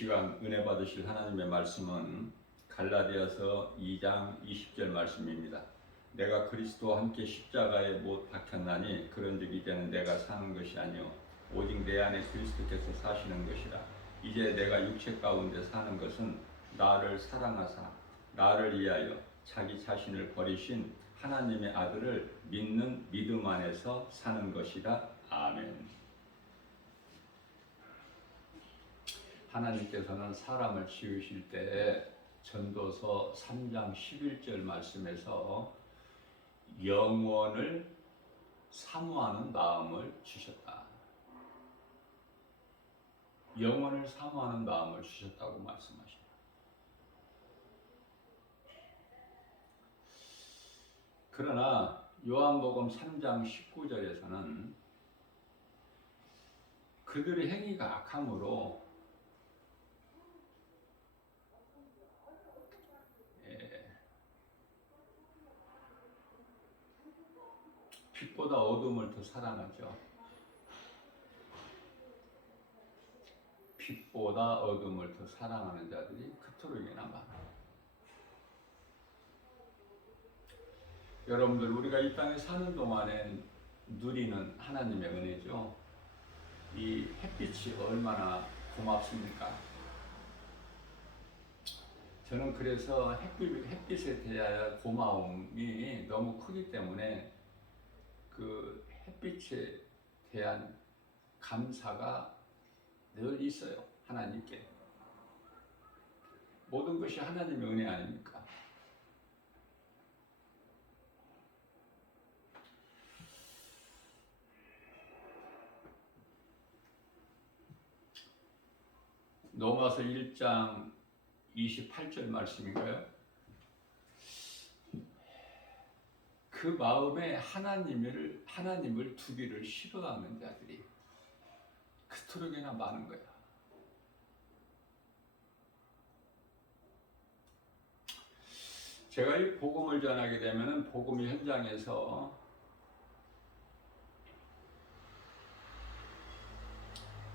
시간 은혜 받으실 하나님의 말씀은 갈라디아서 2장 20절 말씀입니다. 내가 그리스도와 함께 십자가에 못 박혔나니 그런즉 이제는 내가 사는 것이 아니요 오직 내 안에 그리스도께서 사시는 것이라. 이제 내가 육체 가운데 사는 것은 나를 사랑하사 나를 위하여 자기 자신을 버리신 하나님의 아들을 믿는 믿음 안에서 사는 것이다. 아멘. 하나님께서는 사람을 지으실 때 전도서 3장 11절 말씀에서 영원을 사모하는 마음을 주셨다. 영원을 사모하는 마음을 주셨다고 말씀하십니다. 그러나 요한복음 3장 19절에서는 그들의 행위가 악함으로 빛보다 어둠을 더 사랑하죠. 빛보다 어둠을 더 사랑하는 자들이 그토록이나 많아요. 여러분들, 우리가 이 땅에 사는 동안에 누리는 하나님의 은혜죠. 이 햇빛이 얼마나 고맙습니까? 저는 그래서 햇빛에 대한 고마움이 너무 크기 때문에 그 햇빛에 대한 감사가 늘 있어요. 하나님께. 모든 것이 하나님의 은혜 아닙니까? 로마서 1장 28절 말씀인가요? 그 마음에 하나님을 두기를 싫어하는 자들이 그토록이나 많은 거야. 제가 이 복음을 전하게 되면은 복음 현장에서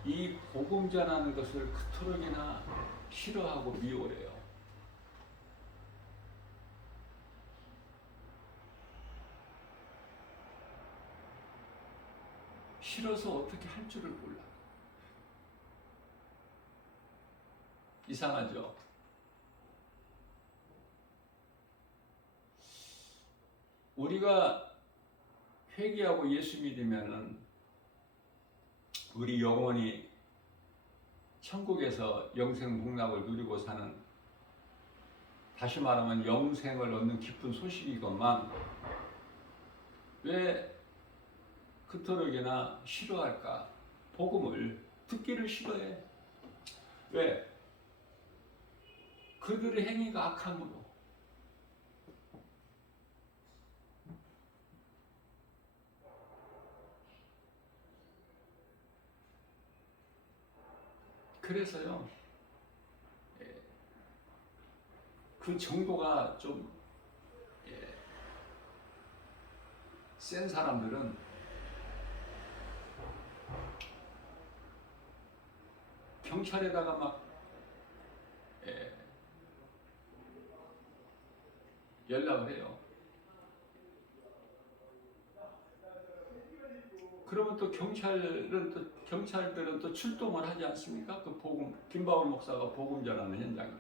이 복음 전하는 것을 그토록이나 싫어하고 미워해요. 싫어서 어떻게 할 줄을 몰라. 이상하죠? 우리가 회개하고 예수 믿으면은 우리 영혼이 천국에서 영생 복락을 누리고 사는, 다시 말하면 영생을 얻는 기쁜 소식이건만 왜 그토록이나 싫어할까? 복음을 듣기를 싫어해. 왜? 그들의 행위가 악함으로. 그래서요, 그 정도가 좀 센 사람들은 경찰에다가 막 연락을 해요. 그러면 또 경찰들은 또 출동을 하지 않습니까? 그 김바울 목사가 복음 전하는 현장에.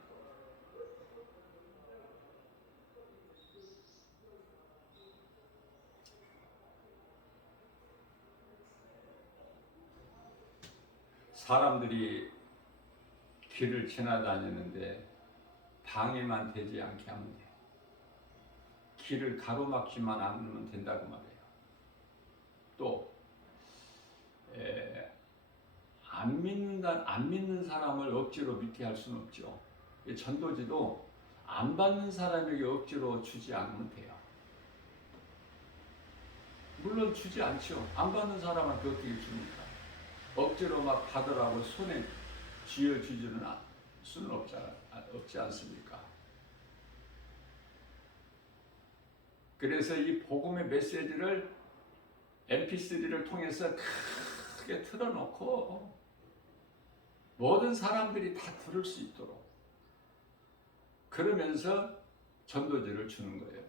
사람들이 길을 지나다니는데 방해만 되지 않게 하면 돼. 길을 가로막지만 않으면 된다고 말해요. 또 안 믿는 사람을 억지로 믿게 할 수는 없죠. 전도지도 안 받는 사람에게 억지로 주지 않으면 돼요. 물론 주지 않죠. 안 받는 사람한테 어떻게 줍니까? 억지로 막 받으라고 손에 쥐어주지는 수는 없지 않습니까? 그래서 이 복음의 메시지를 MP3를 통해서 크게 틀어놓고 모든 사람들이 다 들을 수 있도록 그러면서 전도지를 주는 거예요.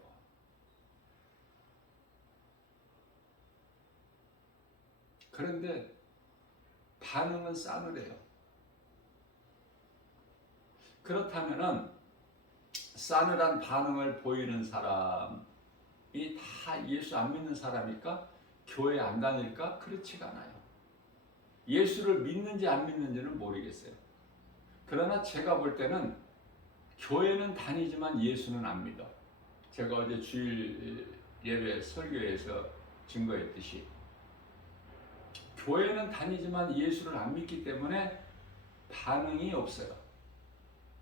그런데 반응은 싸늘해요. 그렇다면은 싸늘한 반응을 보이는 사람이 다 예수 안 믿는 사람일까? 교회 안 다닐까? 그렇지가 않아요. 예수를 믿는지 안 믿는지는 모르겠어요. 그러나 제가 볼 때는 교회는 다니지만 예수는 안 믿어. 제가 어제 주일 예배 설교에서 증거했듯이 교회는 다니지만 예수를 안 믿기 때문에 반응이 없어요.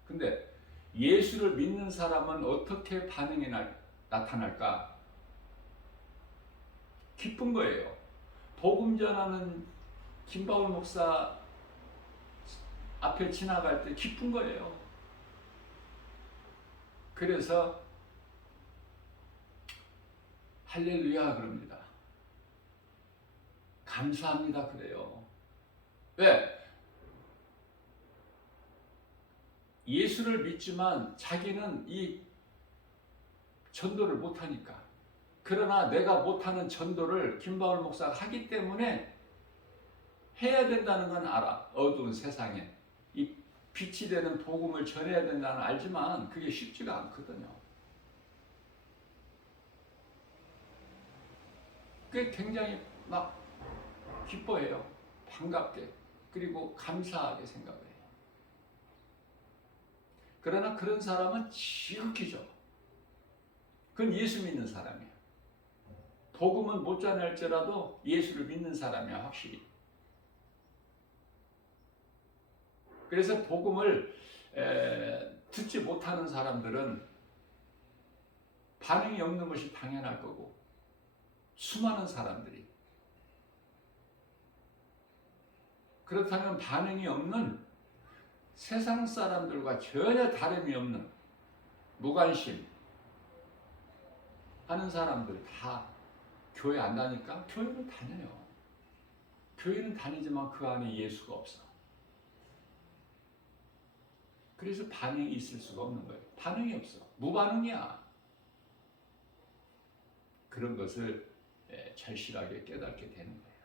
근데 예수를 믿는 사람은 어떻게 반응이 나타날까? 기쁜 거예요. 복음 전하는 김바울 목사 앞에 지나갈 때 기쁜 거예요. 그래서 할렐루야 그럽니다. 감사합니다 그래요. 왜? 예수를 믿지만 자기는 이 전도를 못하니까. 그러나 내가 못하는 전도를 김바울 목사가 하기 때문에 해야 된다는 건 알아. 어두운 세상에 이 빛이 되는 복음을 전해야 된다는 알지만 그게 쉽지가 않거든요. 그게 굉장히 막 기뻐해요. 반갑게. 그리고 감사하게 생각을 해요. 그러나 그런 사람은 지극히죠. 그건 예수 믿는 사람이에요. 복음은 못 전할지라도 예수를 믿는 사람이야, 확실히. 그래서 복음을 듣지 못하는 사람들은 반응이 없는 것이 당연할 거고, 수많은 사람들이. 그렇다면 반응이 없는 세상 사람들과 전혀 다름이 없는 무관심 하는 사람들 다 교회 안 다니까? 교회는 다녀요. 교회는 다니지만 그 안에 예수가 없어. 그래서 반응이 있을 수가 없는 거예요. 반응이 없어. 무반응이야. 그런 것을 절실하게 깨닫게 되는 거예요.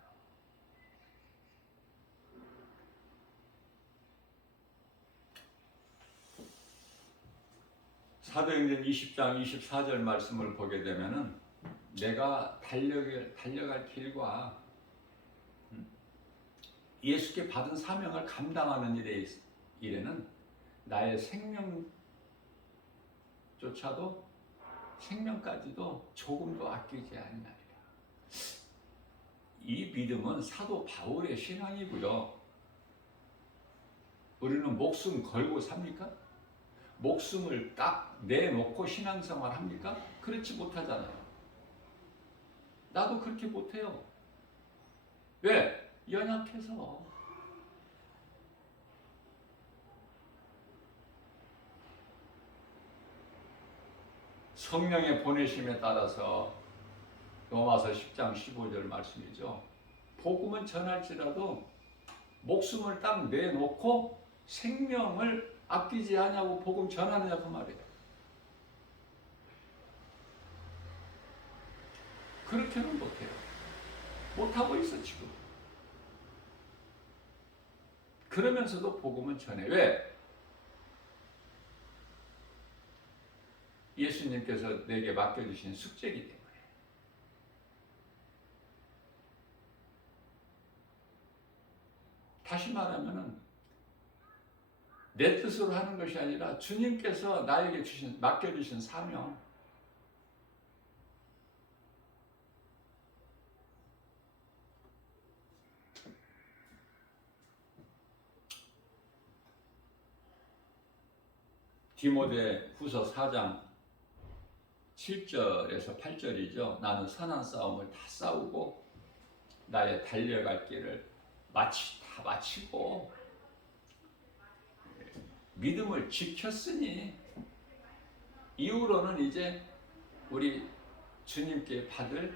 사도행전 20장 24절 말씀을 보게 되면은 내가 달려갈 길과 예수께 받은 사명을 감당하는 일에는 나의 생명까지도 조금도 아끼지 아니하리라. 이 믿음은 사도 바울의 신앙이고요. 우리는 목숨 걸고 삽니까? 목숨을 딱 내놓고 신앙생활 합니까? 그렇지 못하잖아요. 나도 그렇게 못해요. 왜? 연약해서. 성령의 보내심에 따라서 로마서 10장 15절 말씀이죠. 복음은 전할지라도 목숨을 딱 내놓고 생명을 아끼지 않냐고 복음 전하느냐 그 말이에요. 그렇게는 못해요. 못하고 있어 지금. 그러면서도 복음은 전해. 왜? 예수님께서 내게 맡겨주신 숙제이기 때문에. 다시 말하면은 내 뜻으로 하는 것이 아니라 주님께서 나에게 맡겨주신 사명. 디모데 후서 4장 7절에서 8절이죠. 나는 선한 싸움을 다 싸우고 나의 달려갈 길을 다 마치고 믿음을 지켰으니 이후로는 이제 우리 주님께 받을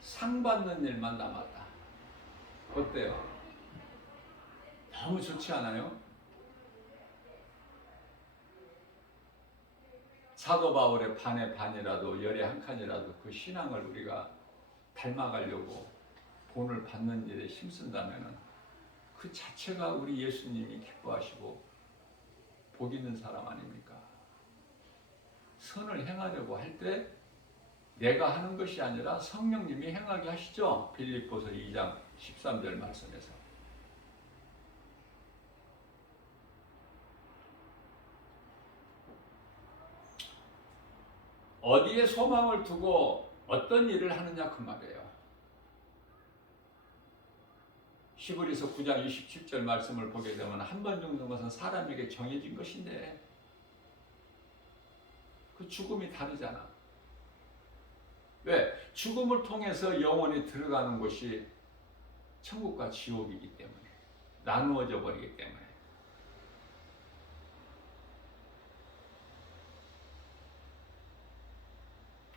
상 받는 일만 남았다. 어때요? 너무 좋지 않아요? 사도 바울의 반의 반이라도 열의 한 칸이라도 그 신앙을 우리가 닮아가려고 본을 받는 일에 힘쓴다면 그 자체가 우리 예수님이 기뻐하시고 복 있는 사람 아닙니까? 선을 행하려고 할 때 내가 하는 것이 아니라 성령님이 행하게 하시죠. 빌립보서 2장 13절 말씀에서. 어디에 소망을 두고 어떤 일을 하느냐 그 말이에요. 히브리서 9장 27절 말씀을 보게 되면 한 번 죽는 것은 사람에게 정해진 것인데 그 죽음이 다르잖아. 왜? 죽음을 통해서 영혼이 들어가는 곳이 천국과 지옥이기 때문에 나누어져 버리기 때문에.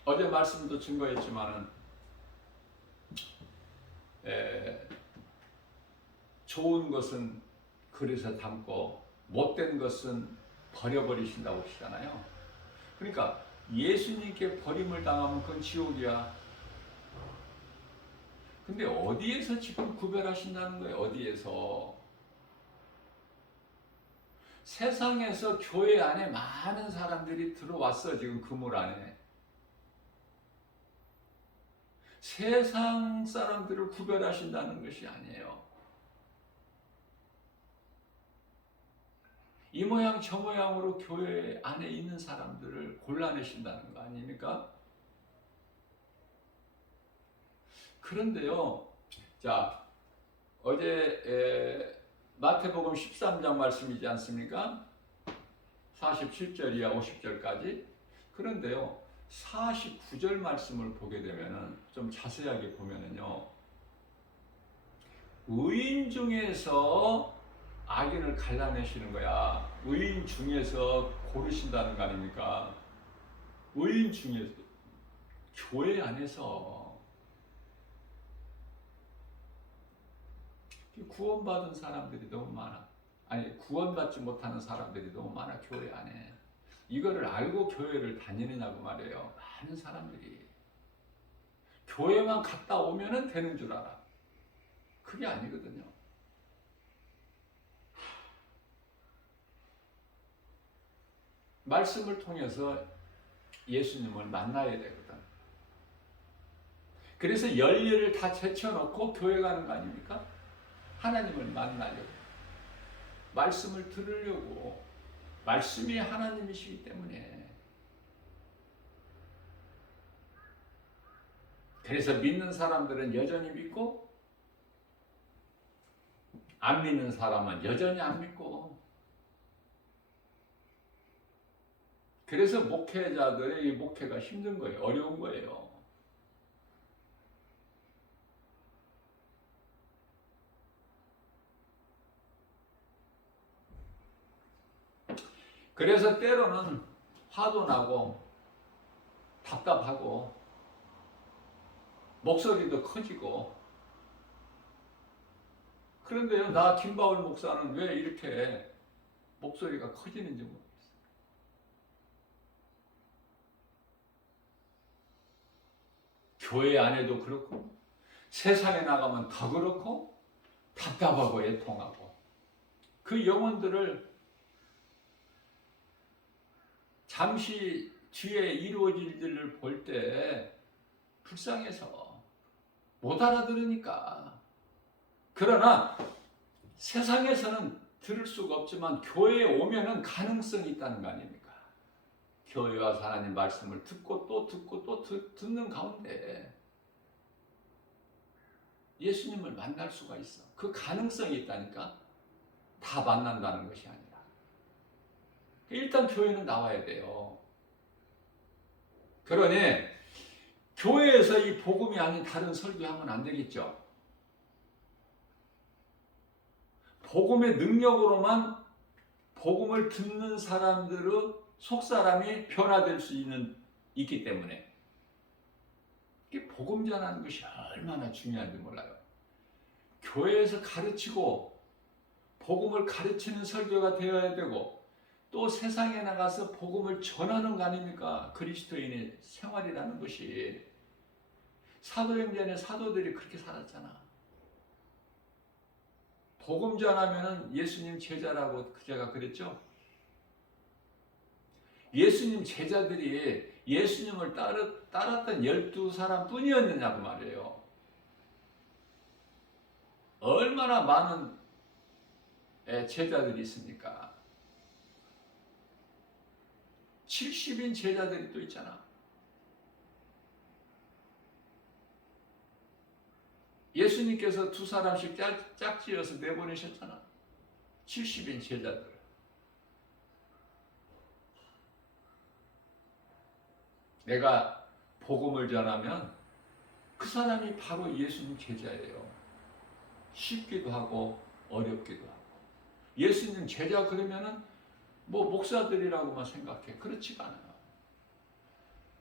어제 말씀도 증거했지만은 좋은 것은 그릇에 담고 못된 것은 버려버리신다고 하시잖아요. 그러니까 예수님께 버림을 당하면 그건 지옥이야. 근데 어디에서 지금 구별하신다는 거예요? 어디에서? 세상에서 교회 안에 많은 사람들이 들어왔어. 지금 그물 안에. 세상 사람들을 구별하신다는 것이 아니에요. 이 모양 저 모양으로 교회 안에 있는 사람들을 골라내신다는 거 아닙니까? 그런데요, 자, 어제 마태복음 13장 말씀이지 않습니까? 47절 이하 50절까지. 그런데요, 49절 말씀을 보게 되면은 좀 자세하게 보면은요, 의인 중에서 악인을 갈라내시는 거야. 의인 중에서 고르신다는 거 아닙니까? 의인 중에서, 교회 안에서 구원받은 사람들이 너무 많아. 아니, 구원받지 못하는 사람들이 너무 많아, 교회 안에. 이거를 알고 교회를 다니느냐고 말이에요. 많은 사람들이. 교회만 갔다 오면은 되는 줄 알아. 그게 아니거든요. 말씀을 통해서 예수님을 만나야 되거든. 그래서 열일을 다 제쳐놓고 교회 가는 거 아닙니까? 하나님을 만나려고. 말씀을 들으려고. 말씀이 하나님이시기 때문에. 그래서 믿는 사람들은 여전히 믿고 안 믿는 사람은 여전히 안 믿고. 그래서 목회자들의 이 목회가 힘든 거예요. 어려운 거예요. 그래서 때로는 화도 나고 답답하고 목소리도 커지고. 그런데요, 나 김바울 목사는 왜 이렇게 목소리가 커지는지 모르겠어요. 교회 안에도 그렇고 세상에 나가면 더 그렇고 답답하고 애통하고 그 영혼들을 잠시 뒤에 이루어질 일을 볼 때 불쌍해서 못 알아들으니까. 그러나 세상에서는 들을 수가 없지만 교회에 오면은 가능성이 있다는 거 아닙니까? 교회 와서 하나님 말씀을 듣고 또 듣고 또 듣는 가운데 예수님을 만날 수가 있어. 그 가능성이 있다니까. 다 만난다는 것이 아니라. 일단 교회는 나와야 돼요. 그러니 교회에서 이 복음이 아닌 다른 설교하면 안 되겠죠. 복음의 능력으로만 복음을 듣는 사람들의 속사람이 변화될 수 있기 때문에 이게 복음 전하는 것이 얼마나 중요한지 몰라요. 교회에서 가르치고 복음을 가르치는 설교가 되어야 되고 또 세상에 나가서 복음을 전하는 거 아닙니까? 그리스도인의 생활이라는 것이. 사도행전의 사도들이 그렇게 살았잖아. 복음 전하면은 예수님 제자라고 제가 그랬죠? 예수님 제자들이 예수님을 따랐던 12사람 뿐이었느냐고 말이에요. 얼마나 많은 제자들이 있습니까? 70인 제자들이 또 있잖아. 예수님께서 2사람씩 짝지어서 내보내셨잖아. 70인 제자들. 내가 복음을 전하면 그 사람이 바로 예수님 제자예요. 쉽기도 하고 어렵기도 하고. 예수님 제자 그러면은 뭐 목사들이라고만 생각해. 그렇지가 않아요.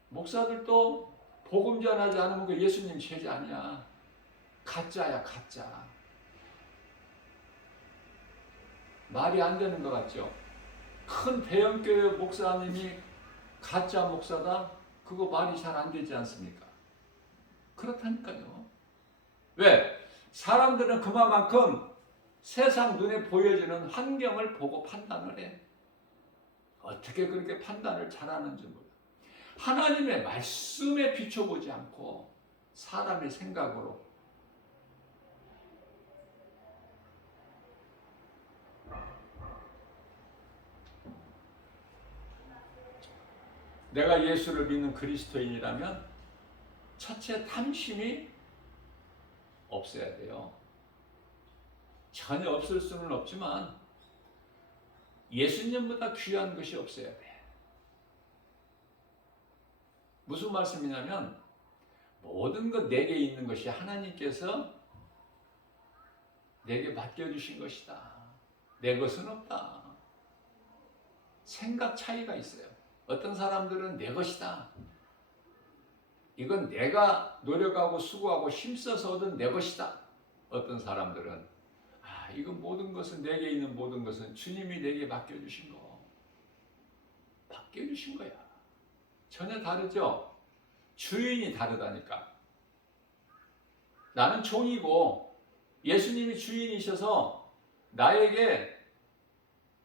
목사들도 복음 전하지 않으면 그 예수님 제자 아니야. 가짜야, 가짜. 말이 안 되는 것 같죠? 큰 대형교회 목사님이 가짜 목사다? 그거 말이 잘 안 되지 않습니까? 그렇다니까요. 왜? 사람들은 그만큼 세상 눈에 보여지는 환경을 보고 판단을 해. 어떻게 그렇게 판단을 잘하는지 몰라. 하나님의 말씀에 비춰보지 않고 사람의 생각으로. 내가 예수를 믿는 그리스도인이라면 첫째 탐심이 없어야 돼요. 전혀 없을 수는 없지만 예수님보다 귀한 것이 없어야 돼. 무슨 말씀이냐면 모든 것 내게 있는 것이 하나님께서 내게 맡겨주신 것이다. 내 것은 없다. 생각 차이가 있어요. 어떤 사람들은 내 것이다. 이건 내가 노력하고 수고하고 힘써서 얻은 내 것이다. 어떤 사람들은 이건 모든 것은 내게 있는 모든 것은 주님이 내게 맡겨주신 거. 맡겨주신 거야. 전혀 다르죠? 주인이 다르다니까. 나는 종이고 예수님이 주인이셔서 나에게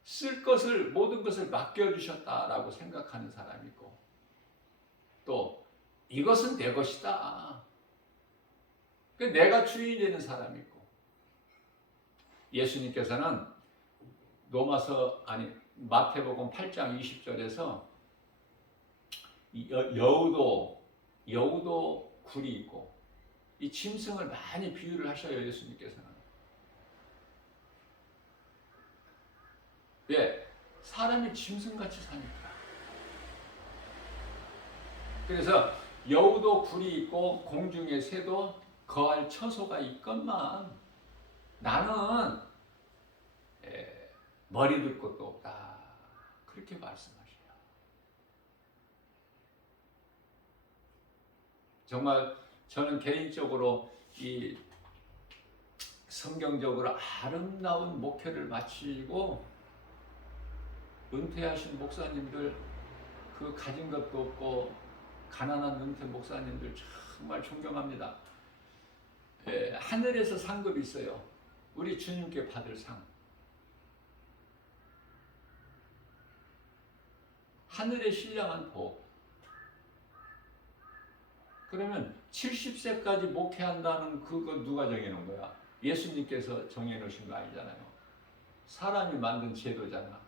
쓸 것을 모든 것을 맡겨주셨다라고 생각하는 사람이 있고 또 이것은 내 것이다. 내가 주인이 되는 사람이 있고 예수님께서는 마태복음 8장 20절에서 여우도 굴이 있고 이 짐승을 많이 비유를 하셔요. 예수님께서는. 왜? 사람이 짐승같이 사니까. 그래서 여우도 굴이 있고 공중의 새도 거할 처소가 있건만 나는 머리 둘 곳도 없다. 그렇게 말씀하셔요. 정말 저는 개인적으로 이 성경적으로 아름다운 목회를 마치고 은퇴하신 목사님들, 그 가진 것도 없고 가난한 은퇴 목사님들 정말 존경합니다. 하늘에서 상급이 있어요. 우리 주님께 받을 상. 하늘의 신령한 복. 그러면 70세까지 목회한다는 그거 누가 정해놓은 거야? 예수님께서 정해놓으신 거 아니잖아요. 사람이 만든 제도잖아.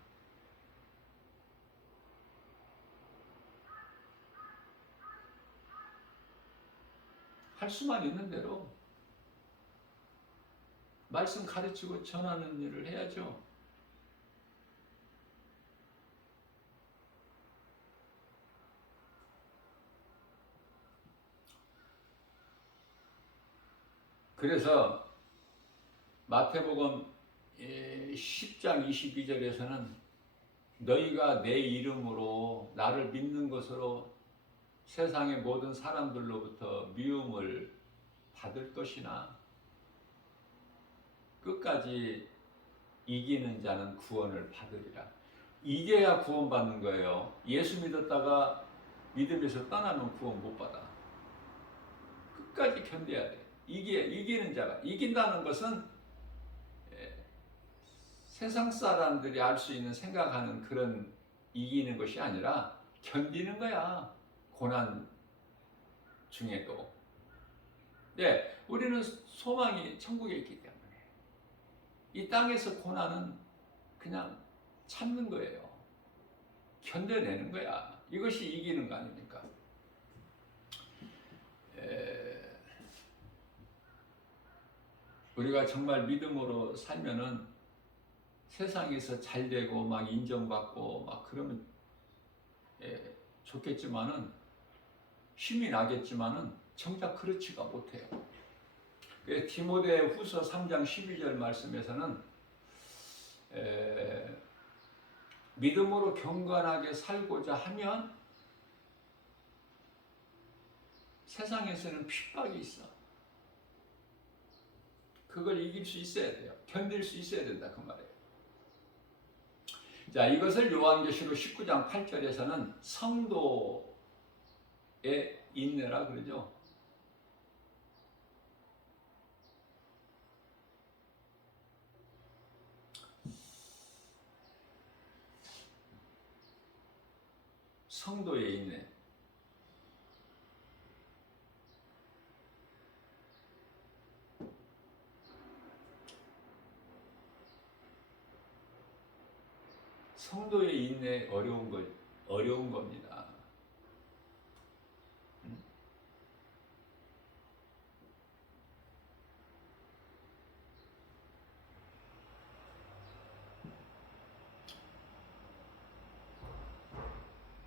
할 수만 있는 대로 말씀 가르치고 전하는 일을 해야죠. 그래서 마태복음 10장 22절에서는 너희가 내 이름으로 나를 믿는 것으로 세상의 모든 사람들로부터 미움을 받을 것이나 끝까지 이기는 자는 구원을 받으리라. 이겨야 구원받는 거예요. 예수 믿었다가 믿음에서 떠나면 구원 못 받아. 끝까지 견뎌야 돼. 이기는 자가. 이긴다는 것은 세상 사람들이 알 수 있는 생각하는 그런 이기는 것이 아니라 견디는 거야. 고난 중에도. 네, 우리는 소망이 천국에 있기 때문에 이 땅에서 고난은 그냥 참는 거예요. 견뎌내는 거야. 이것이 이기는 거 아닙니까? 우리가 정말 믿음으로 살면은 세상에서 잘 되고 막 인정받고 막 그러면 좋겠지만은 힘이 나겠지만은 정작 그렇지가 못해요. 디모데 후서 3장 12절 말씀에서는 믿음으로 경건하게 살고자 하면 세상에서는 핍박이 있어. 그걸 이길 수 있어야 돼요. 견딜 수 있어야 된다 그 말이에요. 자, 이것을 요한계시록 19장 8절에서는 성도의 인내라 그러죠. 성도의 인내. 성도의 인내 어려운 겁니다.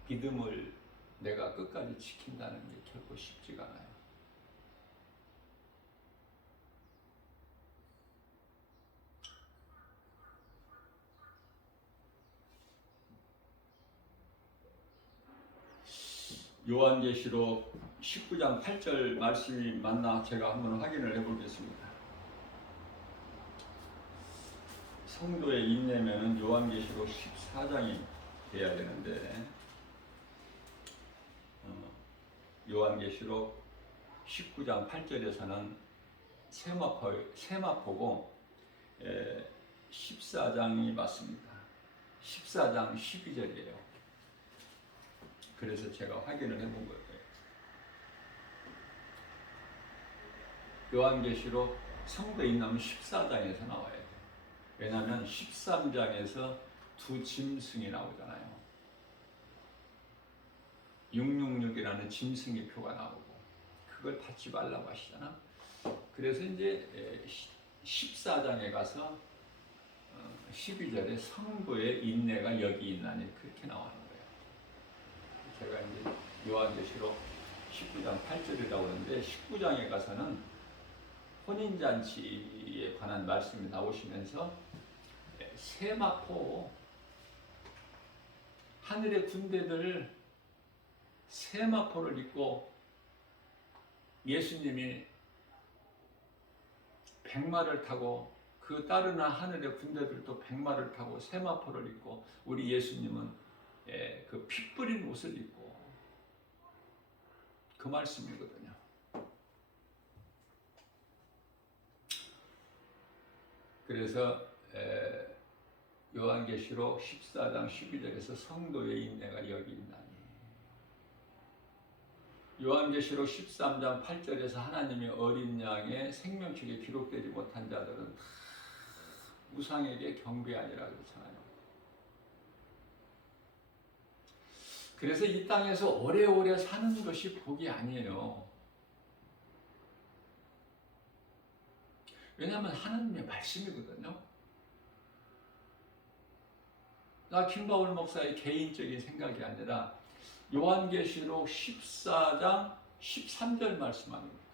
믿음을 내가 끝까지 지킨다는 게 결코 쉽지가 않아요. 요한계시록 19장 8절 말씀이 맞나 제가 한번 확인을 해보겠습니다. 성도의 인내면은 요한계시록 14장이 돼야 되는데 요한계시록 19장 8절에서는 세마포고 14장이 맞습니다. 14장 12절이에요. 그래서 제가 확인을 해본 거예요. 요한계시록 성도의 인내는 14장에서 나와야 돼요. 왜냐하면 13장에서 두 짐승이 나오잖아요. 666이라는 짐승의 표가 나오고 그걸 받지 말라고 하시잖아. 그래서 이제 14장에 가서 12절에 성도의 인내가 여기 있나니 그렇게 나오는 거예요. 제가 이제 요한계시록 19장 8절이라고 하는데 19장에 가서는 혼인잔치에 관한 말씀이 나오시면서 세마포 하늘의 군대들 세마포를 입고 예수님이 백마를 타고 그 따르는 하늘의 군대들도 백마를 타고 세마포를 입고 우리 예수님은 그 피 뿌린 옷을 입고 그 말씀이거든요. 그래서 요한계시록 14장 12절에서 성도의 인내가 여기 있나니 요한계시록 13장 8절에서 하나님의 어린 양의 생명책에 기록되지 못한 자들은 다 우상에게 경배하니라 그렇잖아요. 그래서 이 땅에서 오래오래 사는 것이 복이 아니에요. 왜냐하면 하나님의 말씀이거든요. 나 김바울 목사의 개인적인 생각이 아니라 요한계시록 14장 13절 말씀 아닙니까?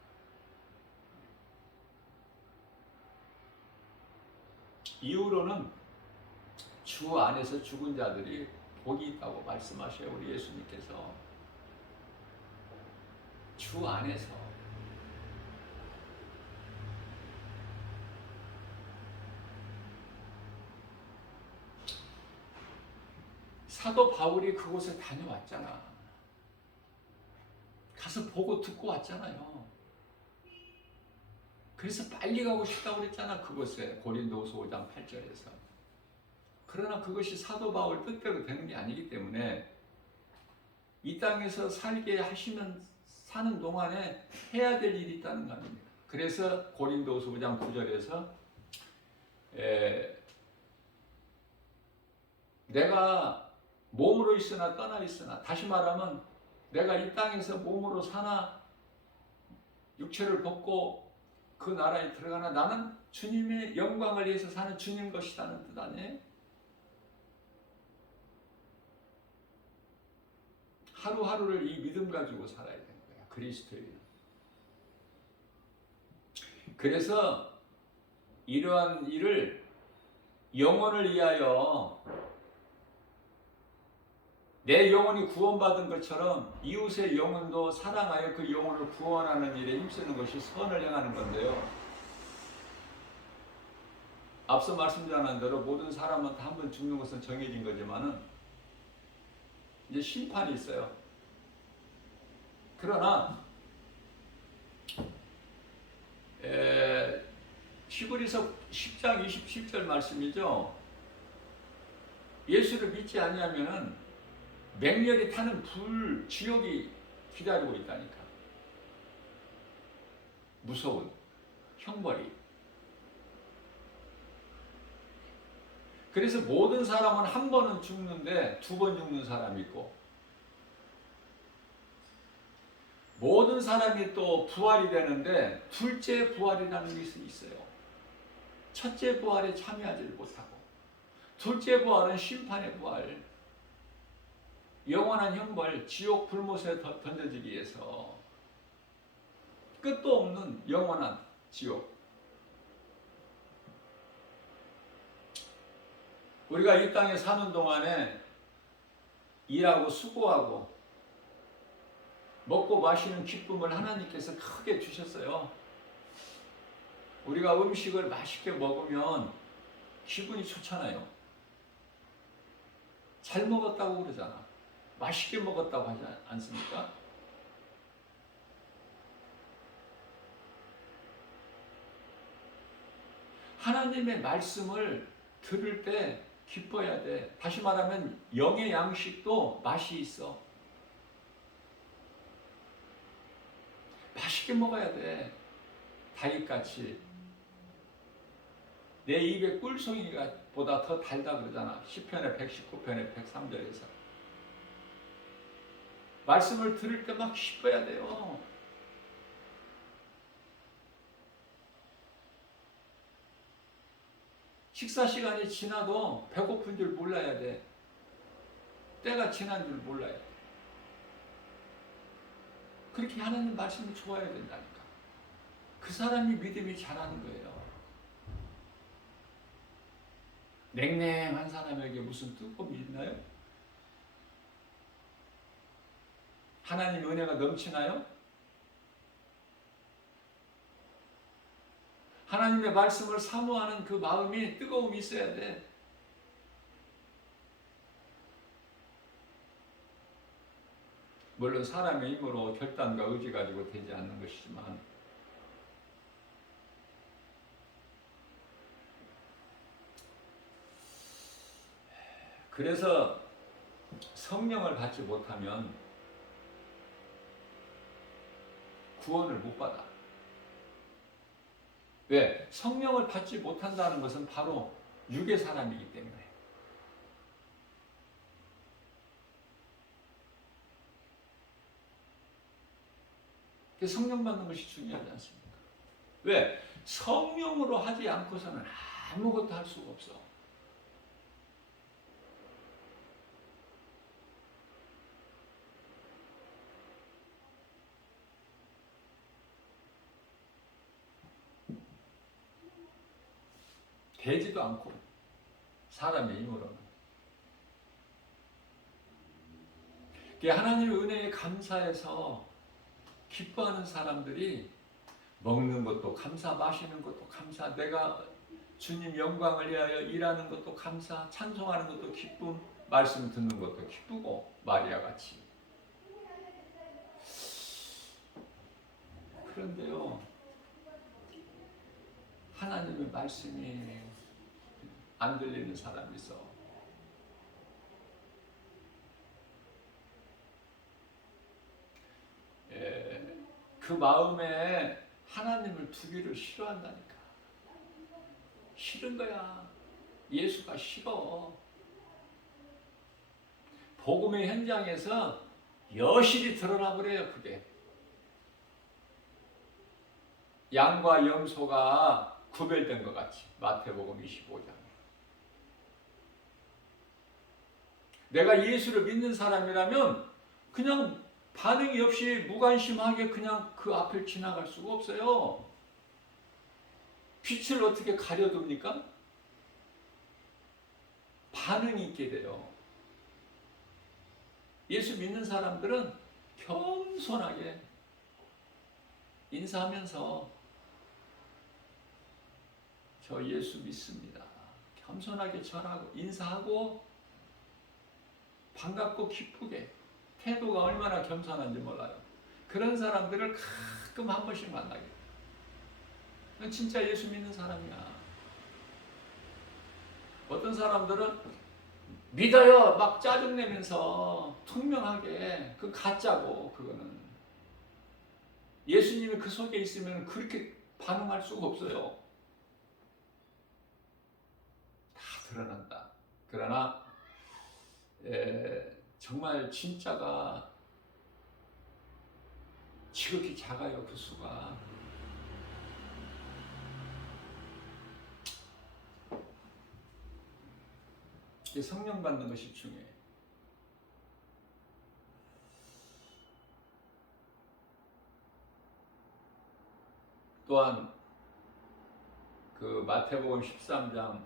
이후로는 주 안에서 죽은 자들이 복이 있다고 말씀하셔요. 우리 예수님께서 주 안에서 사도 바울이 그곳에 다녀왔잖아. 가서 보고 듣고 왔잖아요. 그래서 빨리 가고 싶다고 그랬잖아. 그곳에 고린도후서 5장 8절에서. 그러나 그것이 사도 바울 뜻대로 되는 게 아니기 때문에 이 땅에서 살게 하시면 사는 동안에 해야 될 일이 있다는 거 아닙니까? 그래서 고린도후서 5장 9절에서 내가 몸으로 있으나 떠나 있으나, 다시 말하면 내가 이 땅에서 몸으로 사나 육체를 벗고 그 나라에 들어가나 나는 주님의 영광을 위해서 사는 주님 것이라는 뜻 아니에요? 하루하루를 이 믿음 가지고 살아야 되는 거야. 그리스도인은. 그래서 이러한 일을 영혼을 위하여, 내 영혼이 구원받은 것처럼 이웃의 영혼도 사랑하여 그 영혼을 구원하는 일에 힘쓰는 것이 선을 행하는 건데요. 앞서 말씀드린 대로 모든 사람한테 한 번 죽는 것은 정해진 거지만은 이제 심판이 있어요. 그러나 히브리서 10장 27절 말씀이죠. 예수를 믿지 아니하면은 맹렬히 타는 불 지옥이 기다리고 있다니까. 무서운 형벌이. 그래서 모든 사람은 한 번은 죽는데 두 번 죽는 사람이 있고, 모든 사람이 또 부활이 되는데 둘째 부활이라는 것이 있어요. 첫째 부활에 참여하지 못하고, 둘째 부활은 심판의 부활, 영원한 형벌, 지옥 불못에 던져지기 위해서 끝도 없는 영원한 지옥. 우리가 이 땅에 사는 동안에 일하고 수고하고 먹고 마시는 기쁨을 하나님께서 크게 주셨어요. 우리가 음식을 맛있게 먹으면 기분이 좋잖아요. 잘 먹었다고 그러잖아. 맛있게 먹었다고 하지 않습니까? 하나님의 말씀을 들을 때 기뻐야 돼. 다시 말하면 영의 양식도 맛이 있어. 맛있게 먹어야 돼. 다윗같이. 내 입에 꿀송이가 보다 더 달다 그러잖아. 시편의 119편의 103절에서. 말씀을 들을 때 막 기뻐야 돼요. 식사 시간이 지나도 배고픈 줄 몰라야 돼. 때가 지난 줄 몰라야 돼. 그렇게 하나님 말씀을 좋아해야 된다니까. 그 사람이 믿음이 자라는 거예요. 냉랭한 사람에게 무슨 뜨거움이 있나요? 하나님의 은혜가 넘치나요? 하나님의 말씀을 사모하는 그 마음이, 뜨거움이 있어야 돼. 물론 사람의 힘으로 결단과 의지 가지고 되지 않는 것이지만, 그래서 성령을 받지 못하면 구원을 못 받아. 왜? 성령을 받지 못한다는 것은 바로 육의 사람이기 때문에. 성령 받는 것이 중요하지 않습니까? 왜? 성령으로 하지 않고서는 아무것도 할 수가 없어. 되지도 않고, 사람의 힘으로는. 하나님의 은혜에 감사해서 기뻐하는 사람들이 먹는 것도 감사, 마시는 것도 감사, 내가 주님 영광을 위하여 일하는 것도 감사, 찬송하는 것도 기쁨, 말씀 듣는 것도 기쁘고 마리아 같이. 그런데요, 하나님의 말씀이 안 들리는 사람이 있어. 그 마음에 하나님을 두기를 싫어한다니까. 싫은 거야. 예수가 싫어. 복음의 현장에서 여실히 드러나 버려요, 그게. 양과 염소가 구별된 것 같이. 마태복음 25장. 내가 예수를 믿는 사람이라면 그냥 반응이 없이 무관심하게 그냥 그 앞을 지나갈 수가 없어요. 빛을 어떻게 가려둡니까? 반응이 있게 돼요. 예수 믿는 사람들은 겸손하게 인사하면서 저 예수 믿습니다. 겸손하게 전하고 인사하고 반갑고 기쁘게 태도가 얼마나 겸손한지 몰라요. 그런 사람들을 가끔 한 번씩 만나게 돼요. 진짜 예수 믿는 사람이야. 어떤 사람들은 믿어요 막 짜증내면서 투명하게 그 가짜고 그거는 예수님이 그 속에 있으면 그렇게 반응할 수가 없어요. 다 드러난다. 그러나 정말 진짜가 지극히 작아요. 그 수가. 성령 받는 것이 중요해요. 또한 그 마태복음 13장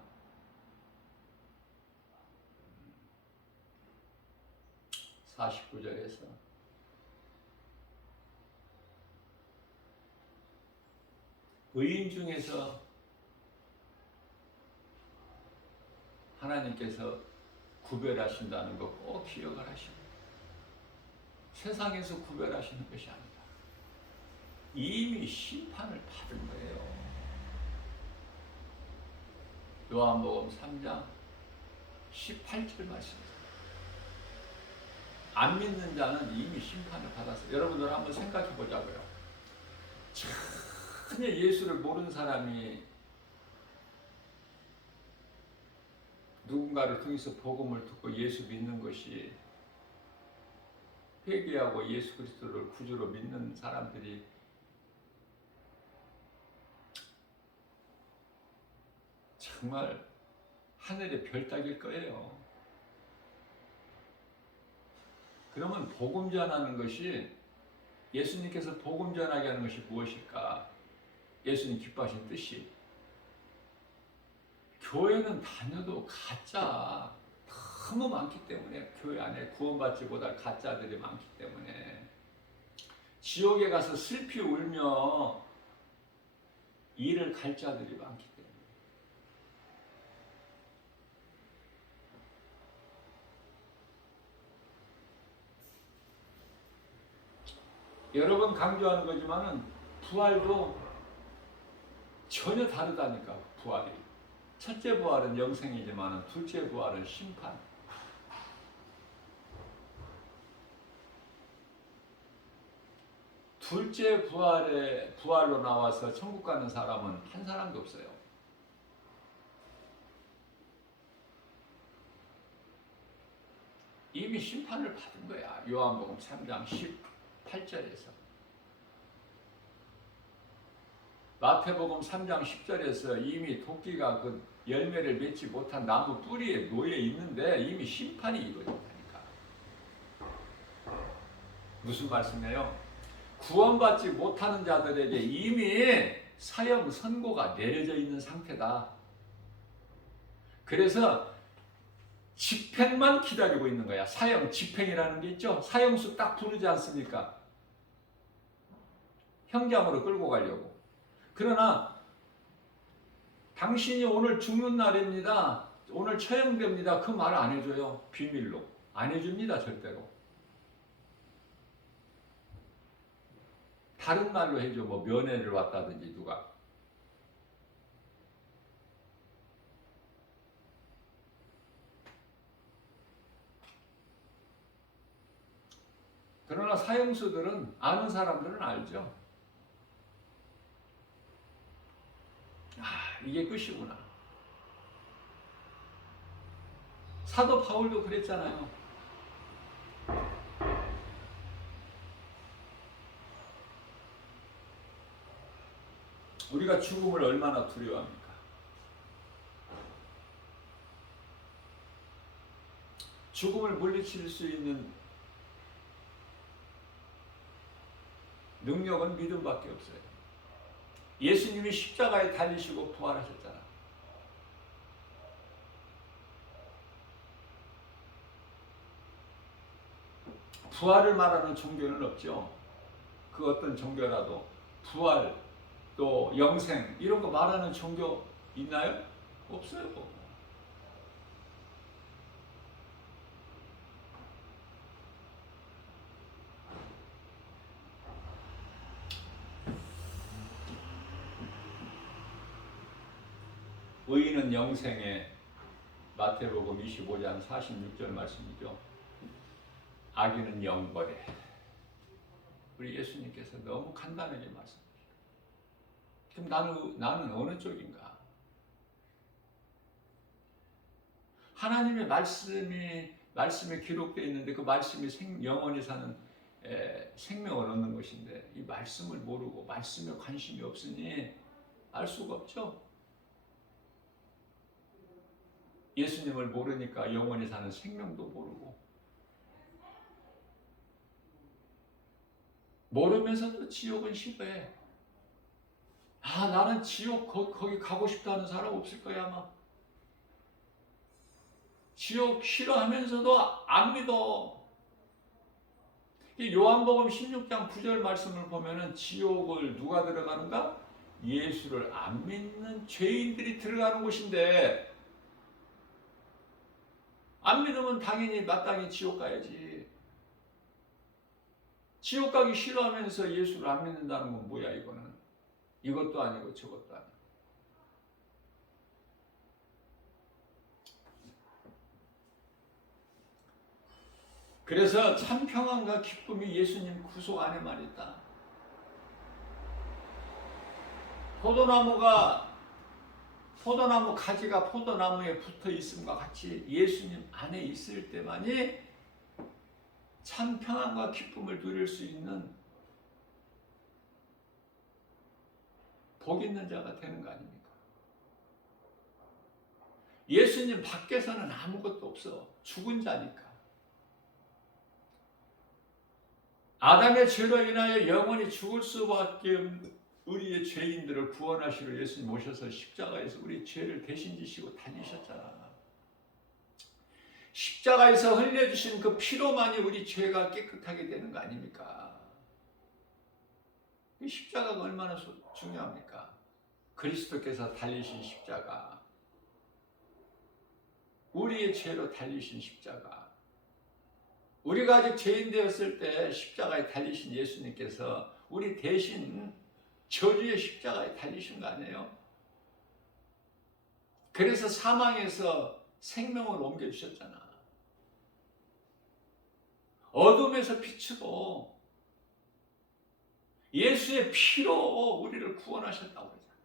49절에서 의인 중에서 하나님께서 구별하신다는 거 꼭 기억을 하시고 세상에서 구별하시는 것이 아니다. 이미 심판을 받은 거예요. 요한복음 3장 18절 말씀입니다. 안 믿는 자는 이미 심판을 받았어요. 여러분들 한번 생각해 보자고요. 전혀 예수를 모르는 사람이 누군가를 통해서 복음을 듣고 예수 믿는 것이 회개하고 예수 그리스도를 구주로 믿는 사람들이 정말 하늘의 별 따길 거예요. 그러면 복음 전하는 것이 예수님께서 복음 전하게 하는 것이 무엇일까? 예수님 기뻐하신 뜻이 교회는 다녀도 가짜 너무 많기 때문에 교회 안에 구원받지 못할 가짜들이 많기 때문에 지옥에 가서 슬피 울며 이를 갈 자들이 많기 때문에 여러 번 강조하는 거지만은 부활도 전혀 다르다니까. 부활이 첫째 부활은 영생이지만 둘째 부활은 심판. 둘째 부활로 나와서 천국 가는 사람은 한 사람도 없어요. 이미 심판을 받은 거야. 요한복음 3장 18절에서 마태복음 3장 10절에서 이미 도끼가 그 열매를 맺지 못한 나무 뿌리에 놓여 있는데 이미 심판이 이루어졌다니까. 무슨 말씀이에요? 구원받지 못하는 자들에게 이미 사형 선고가 내려져 있는 상태다. 그래서 집행만 기다리고 있는 거야. 사형 집행이라는 게 있죠. 사형수 딱 부르지 않습니까? 형장으로 끌고 가려고. 그러나 당신이 오늘 죽는 날입니다. 오늘 처형됩니다. 그 말 안 해줘요. 비밀로. 안 해줍니다. 절대로. 다른 말로 해줘. 뭐 면회를 왔다든지 누가. 그러나 사형수들은 아는 사람들은 알죠. 아, 이게 끝이구나. 사도 바울도 그랬잖아요. 우리가 죽음을 얼마나 두려워합니까? 죽음을 물리칠 수 있는 능력은 믿음밖에 없어요. 예수님이 십자가에 달리시고 부활하셨잖아. 부활을 말하는 종교는 없죠. 그 어떤 종교라도 부활 또 영생 이런 거 말하는 종교 있나요? 없어요. 의인은 영생에 마태복음 25장 46절 말씀이죠. 악인은 영벌에. 우리 예수님께서 너무 간단하게 말씀하셨어요. 그럼 나는 어느 쪽인가? 하나님의 말씀에 기록되어 있는데 그 말씀이 영원히 사는 생명을 얻는 것인데 이 말씀을 모르고 말씀에 관심이 없으니 알 수가 없죠. 예수님을 모르니까 영원히 사는 생명도 모르고 모르면서도 지옥은 싫어해. 아, 나는 지옥 거기 가고 싶다는 사람 없을 거야 아마. 지옥 싫어하면서도 안 믿어. 이 요한복음 16장 9절 말씀을 보면은 지옥을 누가 들어가는가? 예수를 안 믿는 죄인들이 들어가는 곳인데 안 믿으면 당연히 마땅히 지옥 가야지. 지옥 가기 싫어하면서 예수를 안 믿는다는 건 뭐야 이거는. 이것도 아니고 저것도 아니고. 그래서 참 평안과 기쁨이 예수님 구속 안에 만 있다. 포도나무 가지가 포도나무에 붙어 있음과 같이 예수님 안에 있을 때만이 참 평안과 기쁨을 누릴 수 있는 복 있는 자가 되는 거 아닙니까? 예수님 밖에서는 아무것도 없어. 죽은 자니까. 아담의 죄로 인하여 영원히 죽을 수밖에 없는 우리의 죄인들을 구원하시러 예수님 오셔서 십자가에서 우리 죄를 대신 지시고 다니셨잖아. 십자가에서 흘려주신 그 피로만이 우리 죄가 깨끗하게 되는 거 아닙니까? 이 십자가가 얼마나 중요합니까? 그리스도께서 달리신 십자가, 우리의 죄로 달리신 십자가, 우리가 아직 죄인 되었을 때 십자가에 달리신 예수님께서 우리 대신 저주의 십자가에 달리신 거 아니에요? 그래서 사망에서 생명을 옮겨주셨잖아. 어둠에서 빛으로 예수의 피로 우리를 구원하셨다고 그러잖아.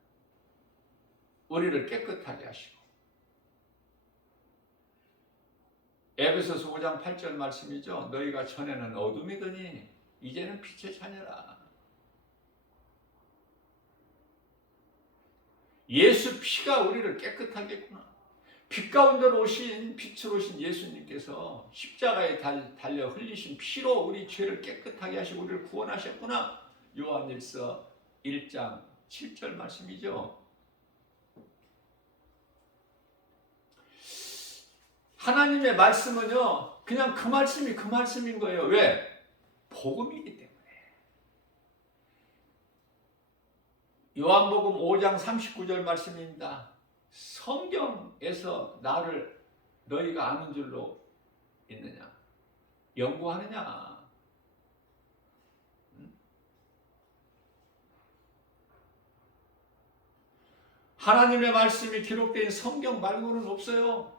우리를 깨끗하게 하시고. 에베소서 5장 8절 말씀이죠. 너희가 전에는 어둠이더니 이제는 빛의 자녀라. 예수 피가 우리를 깨끗하게 했구나. 빛 가운데로 오신 빛으로 오신 예수님께서 십자가에 달려 흘리신 피로 우리 죄를 깨끗하게 하시고 우리를 구원하셨구나. 요한일서 1장 7절 말씀이죠. 하나님의 말씀은요, 그냥 그 말씀이 그 말씀인 거예요. 왜? 복음이기 때문에. 요한복음 5장 39절 말씀입니다. 성경에서 나를 너희가 아는 줄로 있느냐? 연구하느냐? 하나님의 말씀이 기록된 성경 말고는 없어요.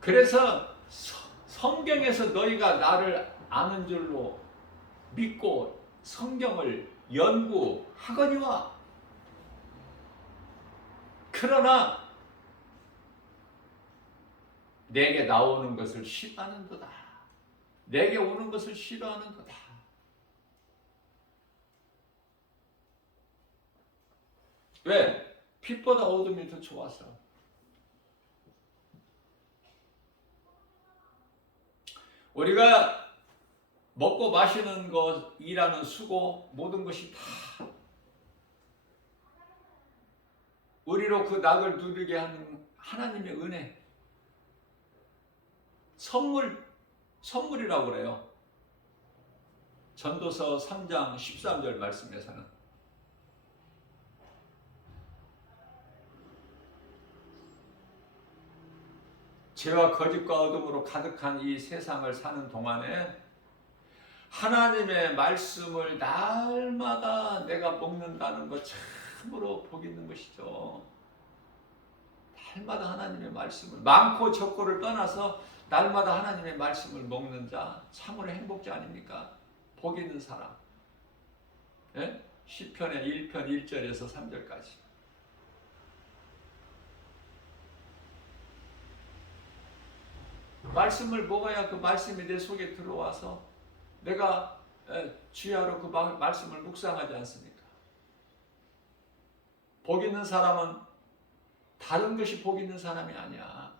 그래서 성경에서 너희가 나를 아는 줄로 믿고 성경을 연구하거니와. 그러나 내게 나오는 것을 싫어하는도다. 내게 오는 것을 싫어하는도다. 왜? 빛보다 어둠이 더 좋아서. 우리가 먹고 마시는 것, 일하는 수고, 모든 것이 다 우리로 그 낙을 누리게 하는 하나님의 은혜, 선물이라고 그래요. 전도서 3장 13절 말씀에서는. 죄와 거짓과 어둠으로 가득한 이 세상을 사는 동안에 하나님의 말씀을 날마다 내가 먹는다는 것 참으로 복 있는 것이죠. 날마다 하나님의 말씀을, 많고 적고를 떠나서 날마다 하나님의 말씀을 먹는 자 참으로 행복자 아닙니까? 복 있는 사람. 예? 시편의 1편 1절에서 3절까지. 말씀을 먹어야 그 말씀이 내 속에 들어와서 내가 주야로 그 말씀을 묵상하지 않습니까? 복 있는 사람은 다른 것이 복 있는 사람이 아니야.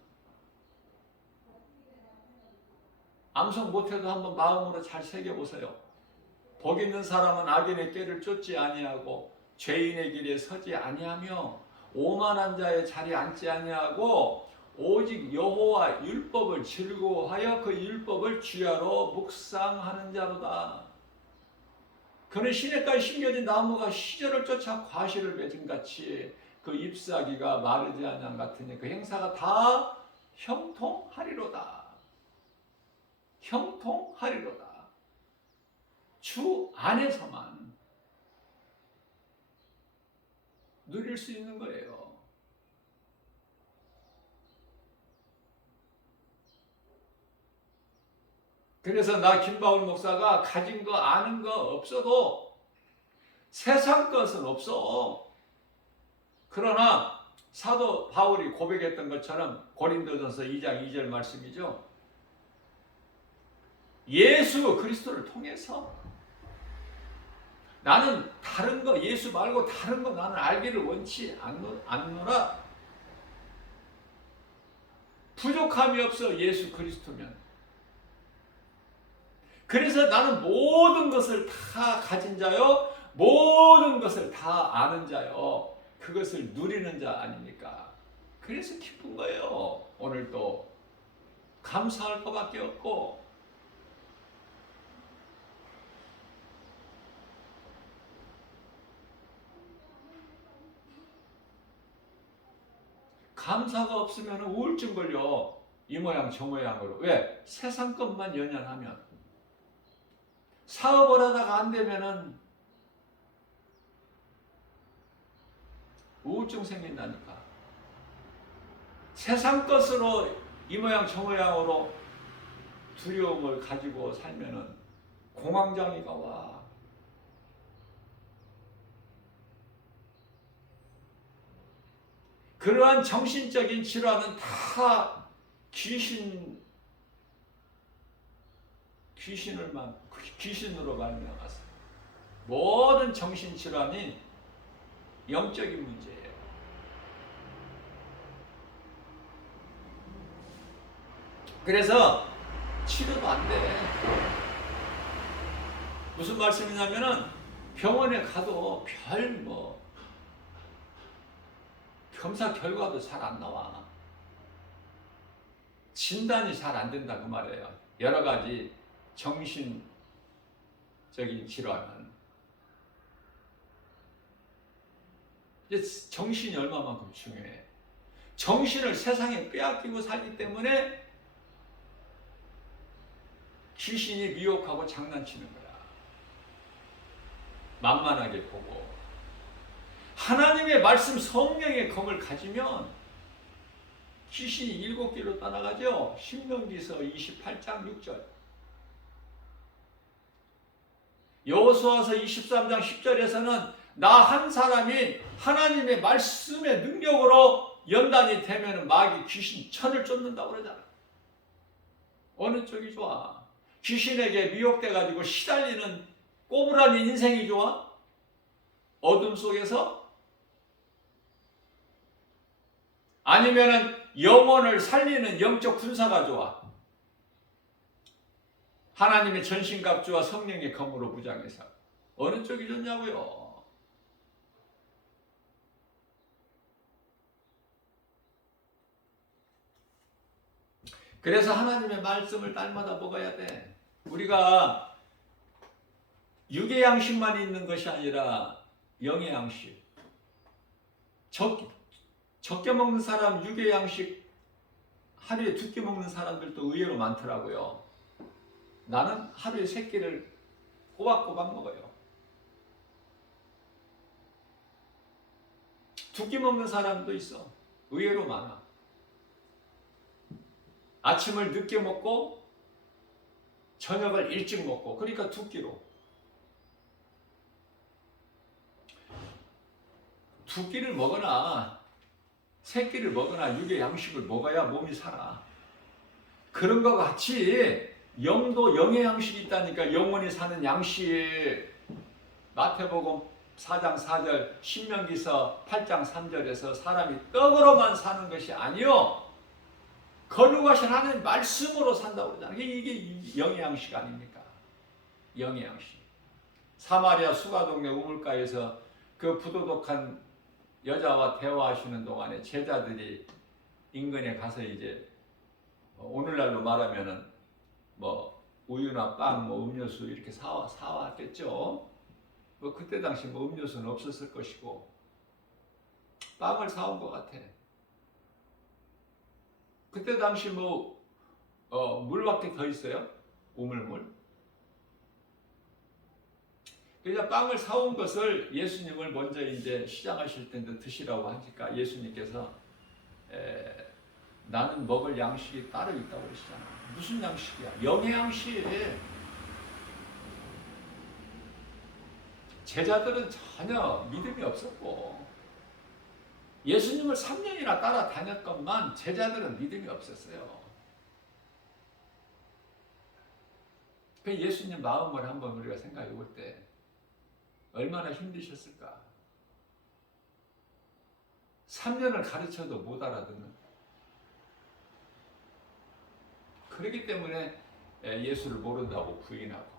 암송 못해도 한번 마음으로 잘 새겨보세요. 복 있는 사람은 악인의 꾀를 쫓지 아니하고 죄인의 길에 서지 아니하며 오만한 자의 자리에 앉지 아니하고 오직 여호와 율법을 즐거워하여 그 율법을 주야로 묵상하는 자로다. 그는 시냇가에 심겨진 나무가 시절을 쫓아 과실을 맺은 같이 그 잎사귀가 마르지 아니함 같으니 그 행사가 다 형통하리로다. 형통하리로다. 주 안에서만 누릴 수 있는 거예요. 그래서 나 김바울 목사가 가진 거 아는 거 없어도 세상 것은 없어. 그러나 사도 바울이 고백했던 것처럼 고린도전서 2장 2절 말씀이죠. 예수 그리스도를 통해서 나는 다른 거, 예수 말고 다른 거 나는 알기를 원치 않노라. 부족함이 없어 예수 그리스도면. 그래서 나는 모든 것을 다 가진 자요, 모든 것을 다 아는 자요, 그것을 누리는 자 아닙니까? 그래서 기쁜 거예요. 오늘도 감사할 것밖에 없고. 감사가 없으면 우울증 걸려. 이 모양 저 모양으로. 왜? 세상 것만 연연하면. 사업을 하다가 안 되면은 우울증 생긴다니까. 세상 것으로 이 모양 저 모양으로 두려움을 가지고 살면은 공황장애가 와. 그러한 정신적인 질환은 다 귀신으로 말미암아서 모든 정신 질환이 영적인 문제예요. 그래서 치료도 안 돼. 무슨 말씀이냐면은 병원에 가도 검사 결과도 잘 안 나와. 진단이 잘 안 된다 그 말이에요. 여러 가지 정신적인 질환은. 정신이 얼마만큼 중요해. 정신을 세상에 빼앗기고 살기 때문에 귀신이 미혹하고 장난치는 거야. 만만하게 보고. 하나님의 말씀 성령의 검을 가지면 귀신이 7개로 떠나가죠. 신명기서 28장 6절. 여호수아서 23장 10절에서는 나 한 사람이 하나님의 말씀의 능력으로 연단이 되면 마귀 귀신 천을 쫓는다고 그러잖아. 어느 쪽이 좋아? 귀신에게 미혹돼가지고 시달리는 꼬부라진 인생이 좋아? 어둠 속에서? 아니면은 영혼을 살리는 영적 군사가 좋아? 하나님의 전신갑주와 성령의 검으로 무장해서 어느 쪽이 좋냐고요? 그래서 하나님의 말씀을 날마다 먹어야 돼. 우리가 육의 양식만 있는 것이 아니라 영의 양식. 적게 먹는 사람 육의 양식 하루에 2끼 먹는 사람들도 의외로 많더라고요. 나는 하루에 3끼를 꼬박꼬박 먹어요. 2끼 먹는 사람도 있어. 의외로 많아. 아침을 늦게 먹고 저녁을 일찍 먹고, 그러니까 2끼로. 2끼를 먹거나 3끼를 먹거나 육의 양식을 먹어야 몸이 살아. 그런 것 같이 영도 영의 양식이 있다니까. 영원히 사는 양식. 마태복음 4장 4절, 신명기서 8장 3절에서 사람이 떡으로만 사는 것이 아니요 거룩하신 하나님 말씀으로 산다고 그러잖아요. 이게 영의 양식 아닙니까? 영의 양식. 사마리아 수가동네 우물가에서 그 부도덕한 여자와 대화하시는 동안에 제자들이 인근에 가서 이제 오늘날로 말하면은 뭐 우유나 빵, 뭐 음료수 이렇게 사왔겠죠. 뭐 그때 당시 뭐 음료수는 없었을 것이고 빵을 사온 것 같아. 그때 당시 물밖에 더 있어요? 우물물. 그래서 빵을 사온 것을 예수님을 먼저 이제 시장하실 텐데 드시라고 하니까 예수님께서 나는 먹을 양식이 따로 있다고 그러시잖아. 무슨 양식이야? 영의 양식. 제자들은 전혀 믿음이 없었고 예수님을 3년이나 따라다녔건만 제자들은 믿음이 없었어요. 그 예수님 마음을 한번 우리가 생각해 볼 때 얼마나 힘드셨을까? 3년을 가르쳐도 못 알아듣는. 그렇기 때문에 예수를 모른다고 부인하고.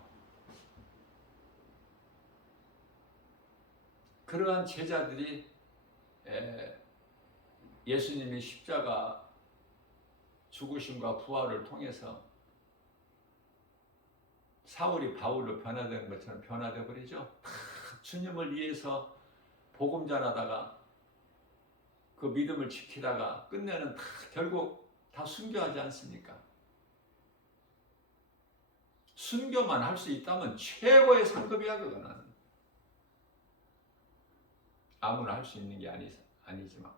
그러한 제자들이 예수님의 십자가 죽으심과 부활을 통해서 사울이 바울로 변화된 것처럼 변화되어 버리죠. 주님을 위해서 복음 전하다가 그 믿음을 지키다가 끝내는 결국 다 순교하지 않습니까? 순교만 할 수 있다면 최고의 상급이야. 그거는 아무나 할 수 있는 게 아니지만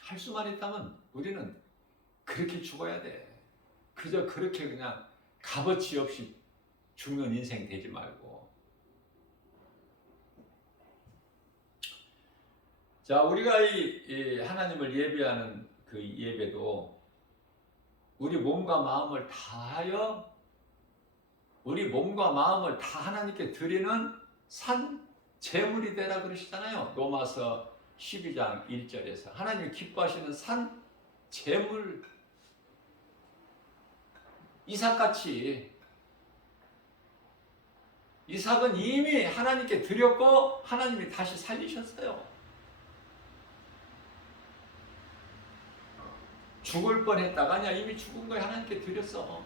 할 수만 있다면 우리는 그렇게 죽어야 돼. 그저 그렇게 그냥 값어치 없이 죽는 인생 되지 말고. 자, 우리가 이 하나님을 예배하는 그 예배도 우리 몸과 마음을 다하여 우리 몸과 마음을 다 하나님께 드리는 산 제물이 되라 그러시잖아요. 로마서 12장 1절에서 하나님이 기뻐하시는 산 제물. 이삭같이 이삭은 이미 하나님께 드렸고 하나님이 다시 살리셨어요. 죽을 뻔했다가 아니야, 이미 죽은 거에 하나님께 드렸어.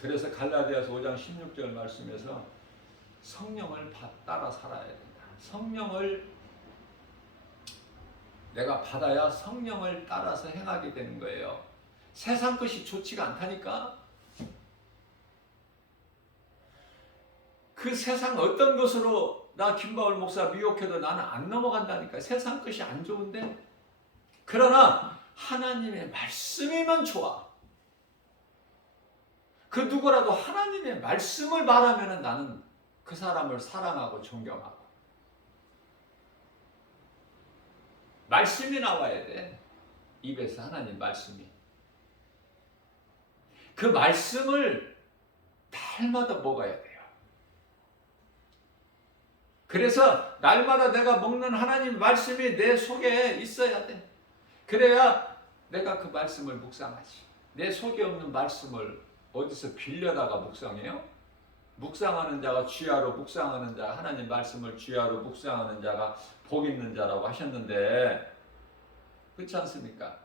그래서 갈라디아서 5장 16절 말씀에서 성령을 따라 살아야 된다. 성령을 내가 받아야 성령을 따라서 행하게 되는 거예요. 세상 것이 좋지가 않다니까. 그 세상 어떤 것으로 나 김바울 목사 미혹해도 나는 안 넘어간다니까. 세상 것이 안 좋은데. 그러나 하나님의 말씀이면 좋아. 그 누구라도 하나님의 말씀을 말하면 나는 그 사람을 사랑하고 존경하고. 말씀이 나와야 돼. 입에서 하나님 말씀이. 그 말씀을 날마다 먹어야 돼요. 그래서 날마다 내가 먹는 하나님 말씀이 내 속에 있어야 돼. 그래야 내가 그 말씀을 묵상하지. 내 속에 없는 말씀을 어디서 빌려다가 묵상해요? 묵상하는 자가 주야로 묵상하는 자, 하나님 말씀을 주야로 묵상하는 자가 복 있는 자라고 하셨는데, 그렇지 않습니까?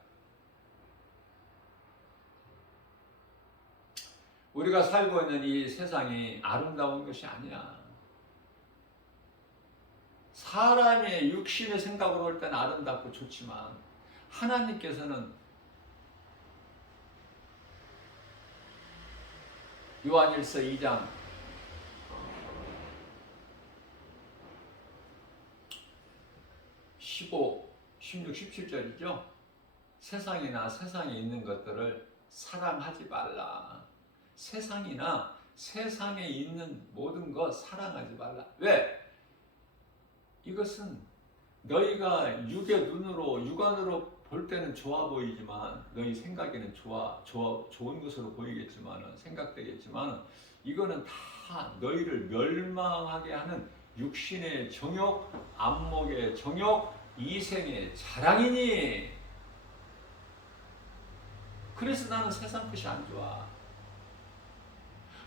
우리가 살고 있는 이 세상이 아름다운 것이 아니야. 사람의 육신의 생각으로 볼 때는 아름답고 좋지만 하나님께서는 요한일서 2장 15, 16, 17절이죠. 세상이나 세상에 있는 것들을 사랑하지 말라. 세상이나 세상에 있는 모든 것 사랑하지 말라. 왜? 이것은 너희가 육의 눈으로 육안으로 볼 때는 좋아 보이지만 너희 생각에는 좋은 것으로 보이겠지만 생각되겠지만 이거는 다 너희를 멸망하게 하는 육신의 정욕, 안목의 정욕, 이생의 자랑이니. 그래서 나는 세상 것이 안 좋아.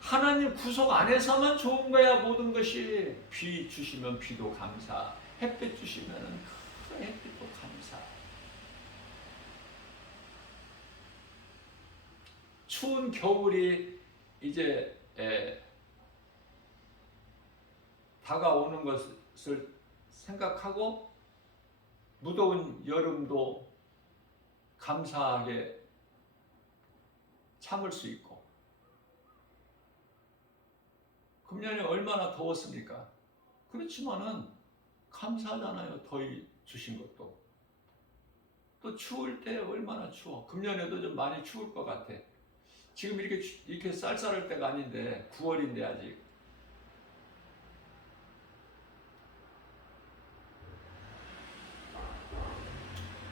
하나님 구속 안에서만 좋은 거야. 모든 것이. 비 주시면 비도 감사, 햇빛 주시면 그 햇빛도 감사. 추운 겨울이 이제 다가오는 것을 생각하고 무더운 여름도 감사하게 참을 수 있고. 금년에 얼마나 더웠습니까? 그렇지만은 감사하잖아요. 더위 주신 것도. 또 추울 때 얼마나 추워. 금년에도 좀 많이 추울 것 같아. 지금 이렇게 쌀쌀할 때가 아닌데 9월인데 아직.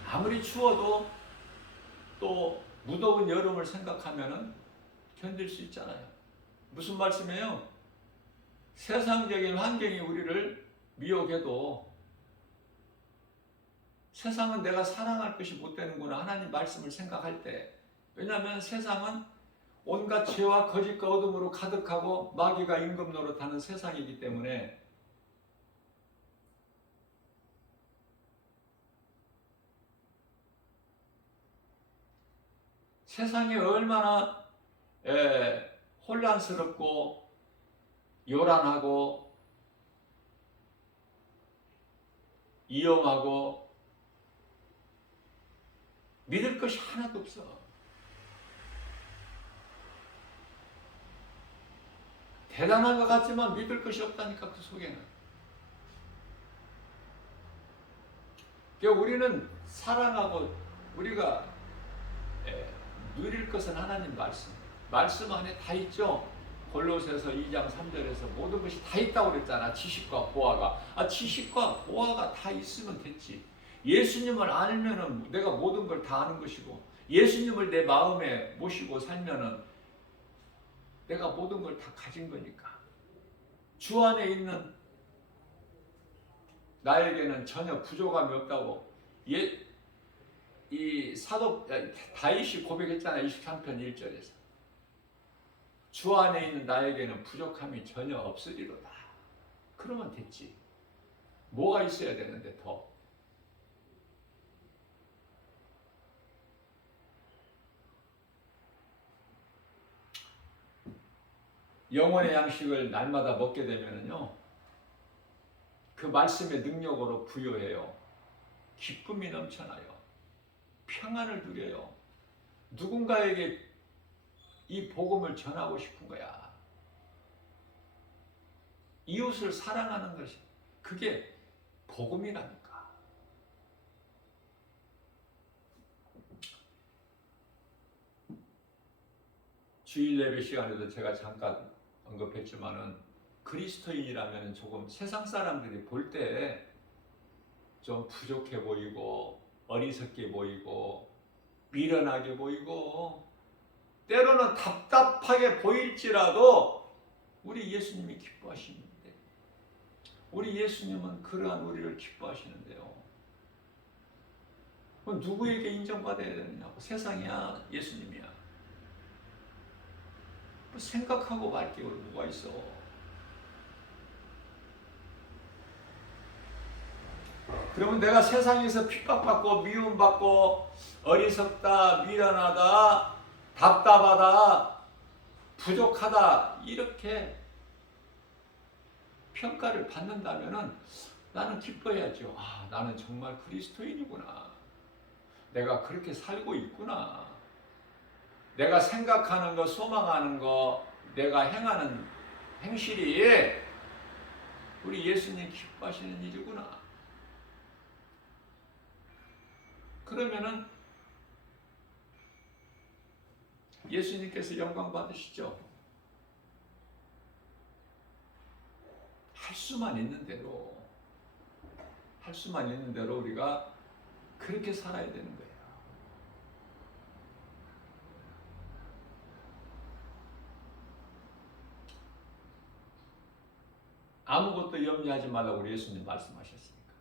아무리 추워도 또 무더운 여름을 생각하면은 견딜 수 있잖아요. 무슨 말씀이에요? 세상적인 환경이 우리를 미혹해도 세상은 내가 사랑할 것이 못 되는구나. 하나님 말씀을 생각할 때. 왜냐하면 세상은 온갖 죄와 거짓과 어둠으로 가득하고 마귀가 임금 노릇하는 세상이기 때문에 세상이 얼마나 혼란스럽고 요란하고 위험하고 믿을 것이 하나도 없어. 대단한 것 같지만 믿을 것이 없다니까. 그 속에는. 그러니까 우리는 사랑하고 우리가 누릴 것은 하나님 말씀 안에 다 있죠. 골로새서 2장 3절에서 모든 것이 다 있다고 그랬잖아. 지식과 보화가. 지식과 보화가 다 있으면 됐지. 예수님을 알면은 내가 모든 걸 다 아는 것이고, 예수님을 내 마음에 모시고 살면은 내가 모든 걸 다 가진 거니까. 주 안에 있는 나에게는 전혀 부족함이 없다고 이 사도 다윗이 고백했잖아요. 23편 1절에서. 주 안에 있는 나에게는 부족함이 전혀 없으리로다. 그러면 됐지. 뭐가 있어야 되는데 더. 영혼의 양식을 날마다 먹게 되면은요, 그 말씀의 능력으로 부여해요. 기쁨이 넘쳐나요. 평안을 누려요. 누군가에게 이 복음을 전하고 싶은 거야. 이웃을 사랑하는 것이 그게 복음이라니까. 주일 예배 시간에도 제가 잠깐 언급했지만은 그리스도인이라면 조금 세상 사람들이 볼 때 좀 부족해 보이고 어리석게 보이고 미련하게 보이고 때로는 답답하게 보일지라도 우리 예수님이 기뻐하시는데, 우리 예수님은 그러한 우리를 기뻐하시는데요. 그럼 누구에게 인정받아야 되느냐고? 세상이야, 예수님이야. 뭐 생각하고 말 게 뭐가 있어? 그러면 내가 세상에서 핍박받고 미움받고 어리석다, 미련하다, 답답하다, 부족하다 이렇게 평가를 받는다면은 나는 기뻐해야죠. 아, 나는 정말 그리스도인이구나. 내가 그렇게 살고 있구나. 내가 생각하는 거, 소망하는 거, 내가 행하는 행실이 우리 예수님 기뻐하시는 일이구나. 그러면은 예수님께서 영광 받으시죠. 할 수만 있는 대로 우리가 그렇게 살아야 되는 거예요. 아무것도 염려하지 말라고 우리 예수님 말씀하셨습니까?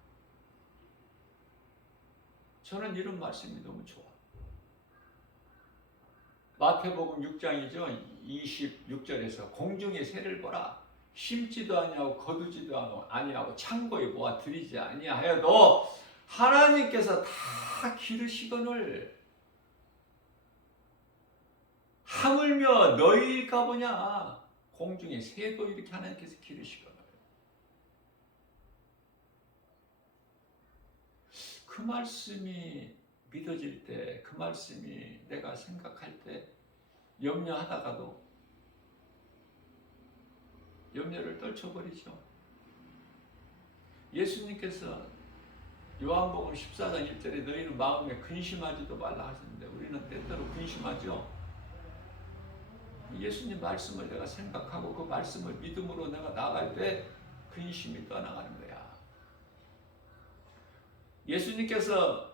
저는 이런 말씀이 너무 좋아. 마태복음 6장이죠. 26절에서 공중의 새를 보라. 심지도 아니하고 거두지도 아니하고 창고에 모아 들이지 아니하여도 하나님께서 다 기르시거늘 하물며 너희일까 보냐. 공중의 새도 이렇게 하나님께서 기르시거늘. 그 말씀이 믿어질 때, 그 말씀이 내가 생각할 때 염려하다가도 염려를 떨쳐버리죠. 예수님께서 요한복음 14장 1절에 너희는 마음에 근심하지도 말라 하셨는데 우리는 때때로 근심하죠. 예수님 말씀을 내가 생각하고 그 말씀을 믿음으로 내가 나갈 때 근심이 떠나가는 거야. 예수님께서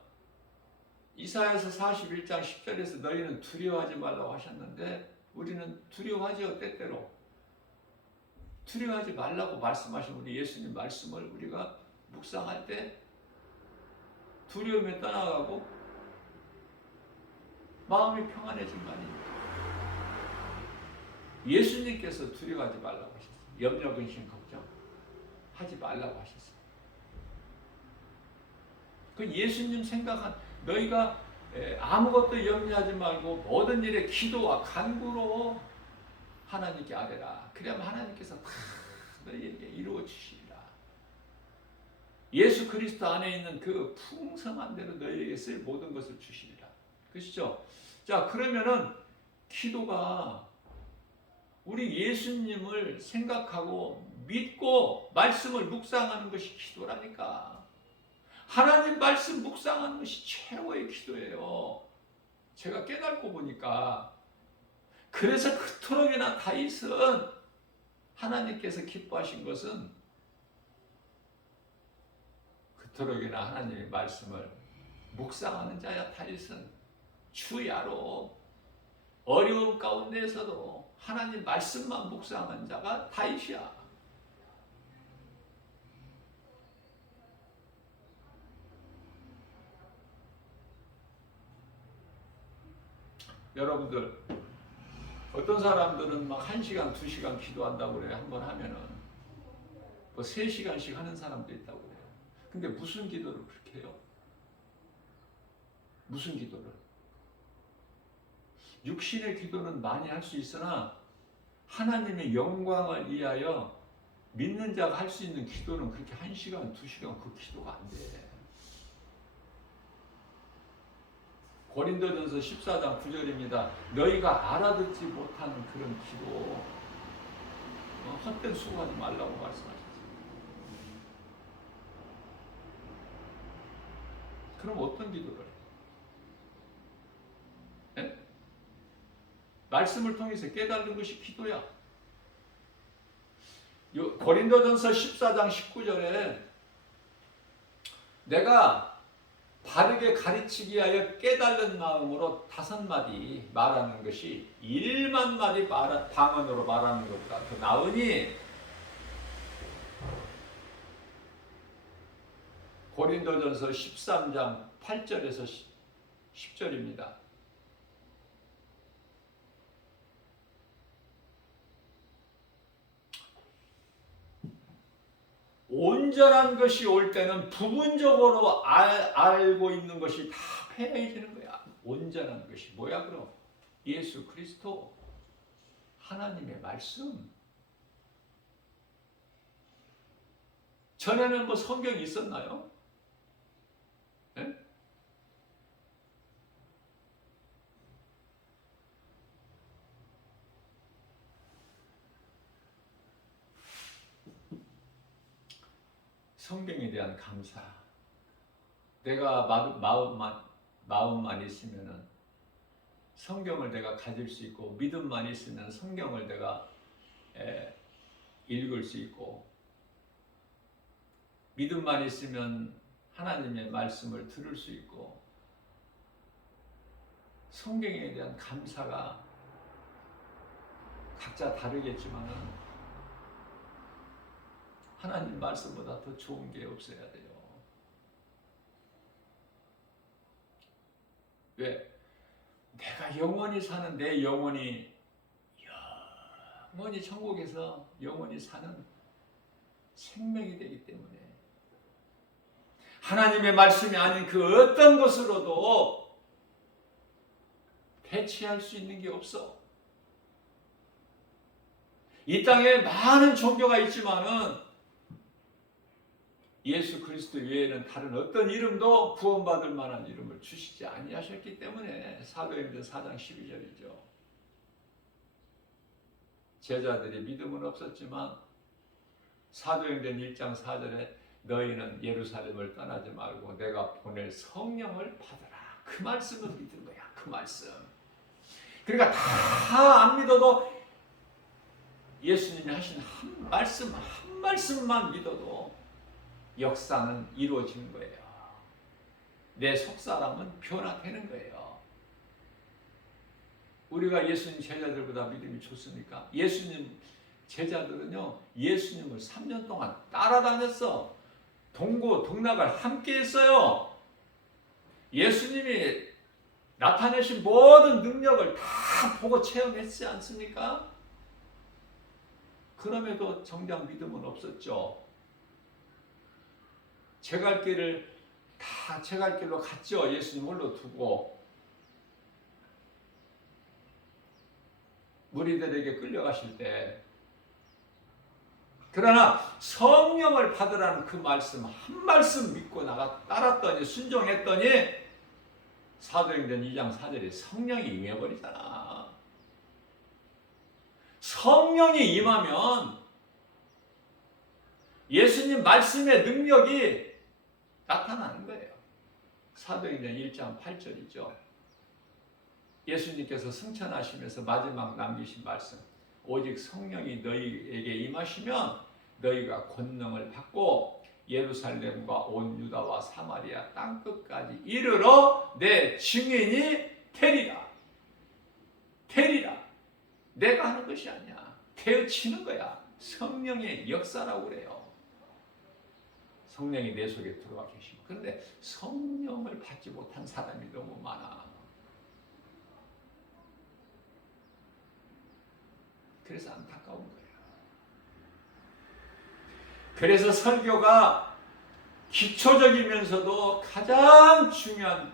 이사야서 41장 10절에서 너희는 두려워하지 말라고 하셨는데 우리는 두려워하죠. 때때로 두려워하지 말라고 말씀하신 우리 예수님 말씀을 우리가 묵상할 때 두려움이 떠나가고 마음이 평안해진 거 아닙니까? 예수님께서 두려워하지 말라고 하셨어요. 염려, 근심, 걱정 하지 말라고 하셨어요. 그 예수님 생각한 너희가 아무것도 염려하지 말고 모든 일에 기도와 간구로 하나님께 아뢰라. 그러면 하나님께서 다 너희에게 이루어 주시리라. 예수 그리스도 안에 있는 그 풍성한 대로 너희에게 쓸 모든 것을 주시리라. 그렇죠? 자, 그러면은 기도가 우리 예수님을 생각하고 믿고 말씀을 묵상하는 것이 기도라니까. 하나님 말씀 묵상하는 것이 최고의 기도예요. 제가 깨닫고 보니까 그래서 그토록이나 다윗은 하나님께서 기뻐하신 것은 그토록이나 하나님의 말씀을 묵상하는 자야. 다윗은 주야로 어려운 가운데에서도 하나님 말씀만 묵상한 자가 다윗이야. 여러분들 어떤 사람들은 막 1시간, 2시간 기도한다고 그래요. 한번 하면은 뭐 3시간씩 하는 사람도 있다고 그래요. 근데 무슨 기도를 그렇게 해요? 무슨 기도를? 육신의 기도는 많이 할 수 있으나 하나님의 영광을 위하여 믿는 자가 할 수 있는 기도는 그렇게 1시간, 2시간 그 기도가 안 돼. 고린도전서 14장 9절입니다. 너희가 알아듣지 못하는 그런 기도, 헛된 수고하지 말라고 말씀하셨어요. 그럼 어떤 기도를 해? 네? 말씀을 통해서 깨닫는 것이 기도야. 고린도전서 14장 19절에 내가 바르게 가르치기 위하여 깨달은 마음으로 5마디 말하는 것이 1만 마디 방언으로 말하는 것보다 더 나으니 고린도전서 13장 8절에서 10절입니다. 온전한 것이 올 때는 부분적으로 알고 있는 것이 다 패해지는 거야. 온전한 것이 뭐야 그럼? 예수 그리스도, 하나님의 말씀. 전에는 뭐 성경이 있었나요? 네? 성경에 대한 감사. 내가 마음만 있으면은 성경을 내가 가질 수 있고, 믿음만 있으면 성경을 내가 읽을 수 있고, 믿음만 있으면 하나님의 말씀을 들을 수 있고, 성경에 대한 감사가 각자 다르겠지만은 하나님 말씀보다 더 좋은 게 없어야 돼요. 왜? 내가 영원히 사는 내 영원히 천국에서 영원히 사는 생명이 되기 때문에 하나님의 말씀이 아닌 그 어떤 것으로도 대체할 수 있는 게 없어. 이 땅에 많은 종교가 있지만은 예수 그리스도 외에는 다른 어떤 이름도 구원받을 만한 이름을 주시지 아니하셨기 때문에 사도행전 4장 12절이죠. 제자들이 믿음은 없었지만 사도행전 1장 4절에 너희는 예루살렘을 떠나지 말고 내가 보낼 성령을 받으라. 그 말씀을 믿은 거야. 그 말씀. 그러니까 다 안 믿어도 예수님이 하신 한 말씀만 믿어도 역사는 이루어지는 거예요. 내 속사람은 변화되는 거예요. 우리가 예수님 제자들보다 믿음이 좋습니까? 예수님 제자들은요, 예수님을 3년 동안 따라다녔어. 동고 동락을 함께 했어요. 예수님이 나타내신 모든 능력을 다 보고 체험했지 않습니까? 그럼에도 정작 믿음은 없었죠. 제 갈 길을 다 제 갈 길로 갔죠. 예수님 홀로 두고 무리들에게 끌려가실 때. 그러나 성령을 받으라는 그 말씀 한 말씀 믿고 따랐더니 순종했더니 사도행전 2장 4절에 성령이 임해버리잖아. 성령이 임하면 예수님 말씀의 능력이 나타나는 거예요. 사도행전 1장 8절이죠. 예수님께서 승천하시면서 마지막 남기신 말씀, 오직 성령이 너희에게 임하시면 너희가 권능을 받고 예루살렘과 온 유다와 사마리아 땅끝까지 이르러 내 증인이 되리라. 되리라. 내가 하는 것이 아니야. 되어치는 거야. 성령의 역사라고 그래요. 성령이 내 속에 들어와 계시고. 그런데 성령을 받지 못한 사람이 너무 많아. 그래서 안타까운 거예요. 그래서 설교가 기초적이면서도 가장 중요한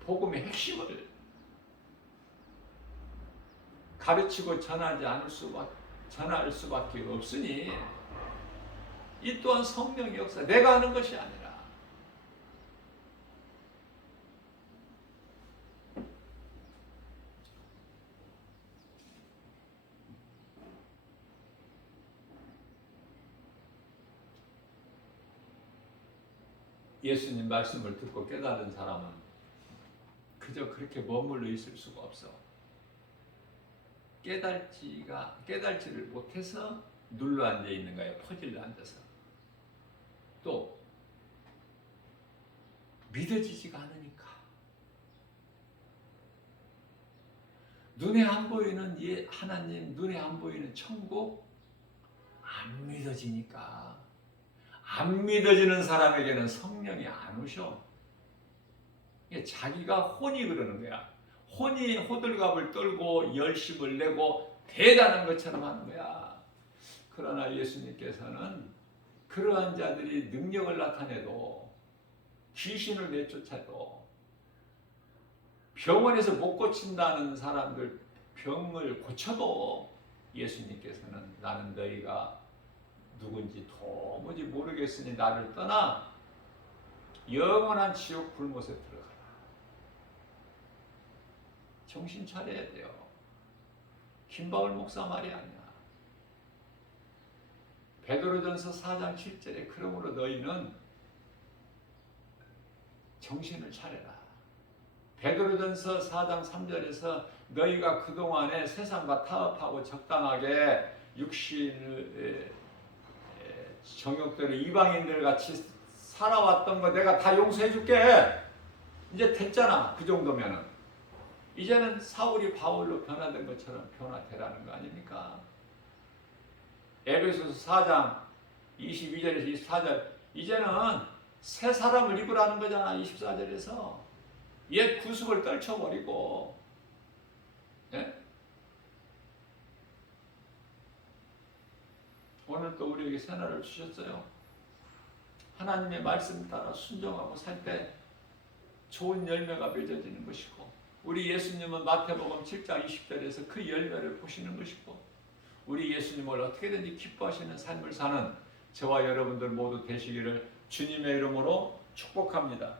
복음의 핵심을 가르치고 전할 수밖에 없으니 이 또한 성령의 역사, 내가 하는 것이 아니라 예수님 말씀을 듣고 깨달은 사람은 그저 그렇게 머물러 있을 수가 없어. 깨달지를 못해서 눌러 앉아 있는 거예요. 퍼질러 앉아서. 또 믿어지지가 않으니까. 눈에 안 보이는 하나님, 눈에 안 보이는 천국 안 믿어지니까. 안 믿어지는 사람에게는 성령이 안 오셔. 자기가 혼이 그러는 거야. 혼이 호들갑을 떨고 열심을 내고 대단한 것처럼 하는 거야. 그러나 예수님께서는 그러한 자들이 능력을 나타내도 귀신을 내쫓아도 병원에서 못 고친다는 사람들 병을 고쳐도 예수님께서는 나는 너희가 누군지 도무지 모르겠으니 나를 떠나 영원한 지옥 불못에 들어가라. 정신 차려야 돼요. 김바울 목사 말이 아니야. 베드로전서 4장 7절에 그러므로 너희는 정신을 차려라. 베드로전서 4장 3절에서 너희가 그동안에 세상과 타협하고 적당하게 육신의 정욕대로 이방인들 같이 살아왔던 거 내가 다 용서해 줄게. 이제 됐잖아. 그 정도면은. 이제는 사울이 바울로 변화된 것처럼 변화되라는 거 아닙니까? 에베소서 4장 22절에서 24절 이제는 새 사람을 입으라는 거잖아. 24절에서 옛 구습을 떨쳐버리고 예? 오늘 또 우리에게 새날을 주셨어요. 하나님의 말씀 따라 순종하고 살 때 좋은 열매가 맺어지는 것이고 우리 예수님은 마태복음 7장 20절에서 그 열매를 보시는 것이고 우리 예수님을 어떻게든지 기뻐하시는 삶을 사는 저와 여러분들 모두 되시기를 주님의 이름으로 축복합니다.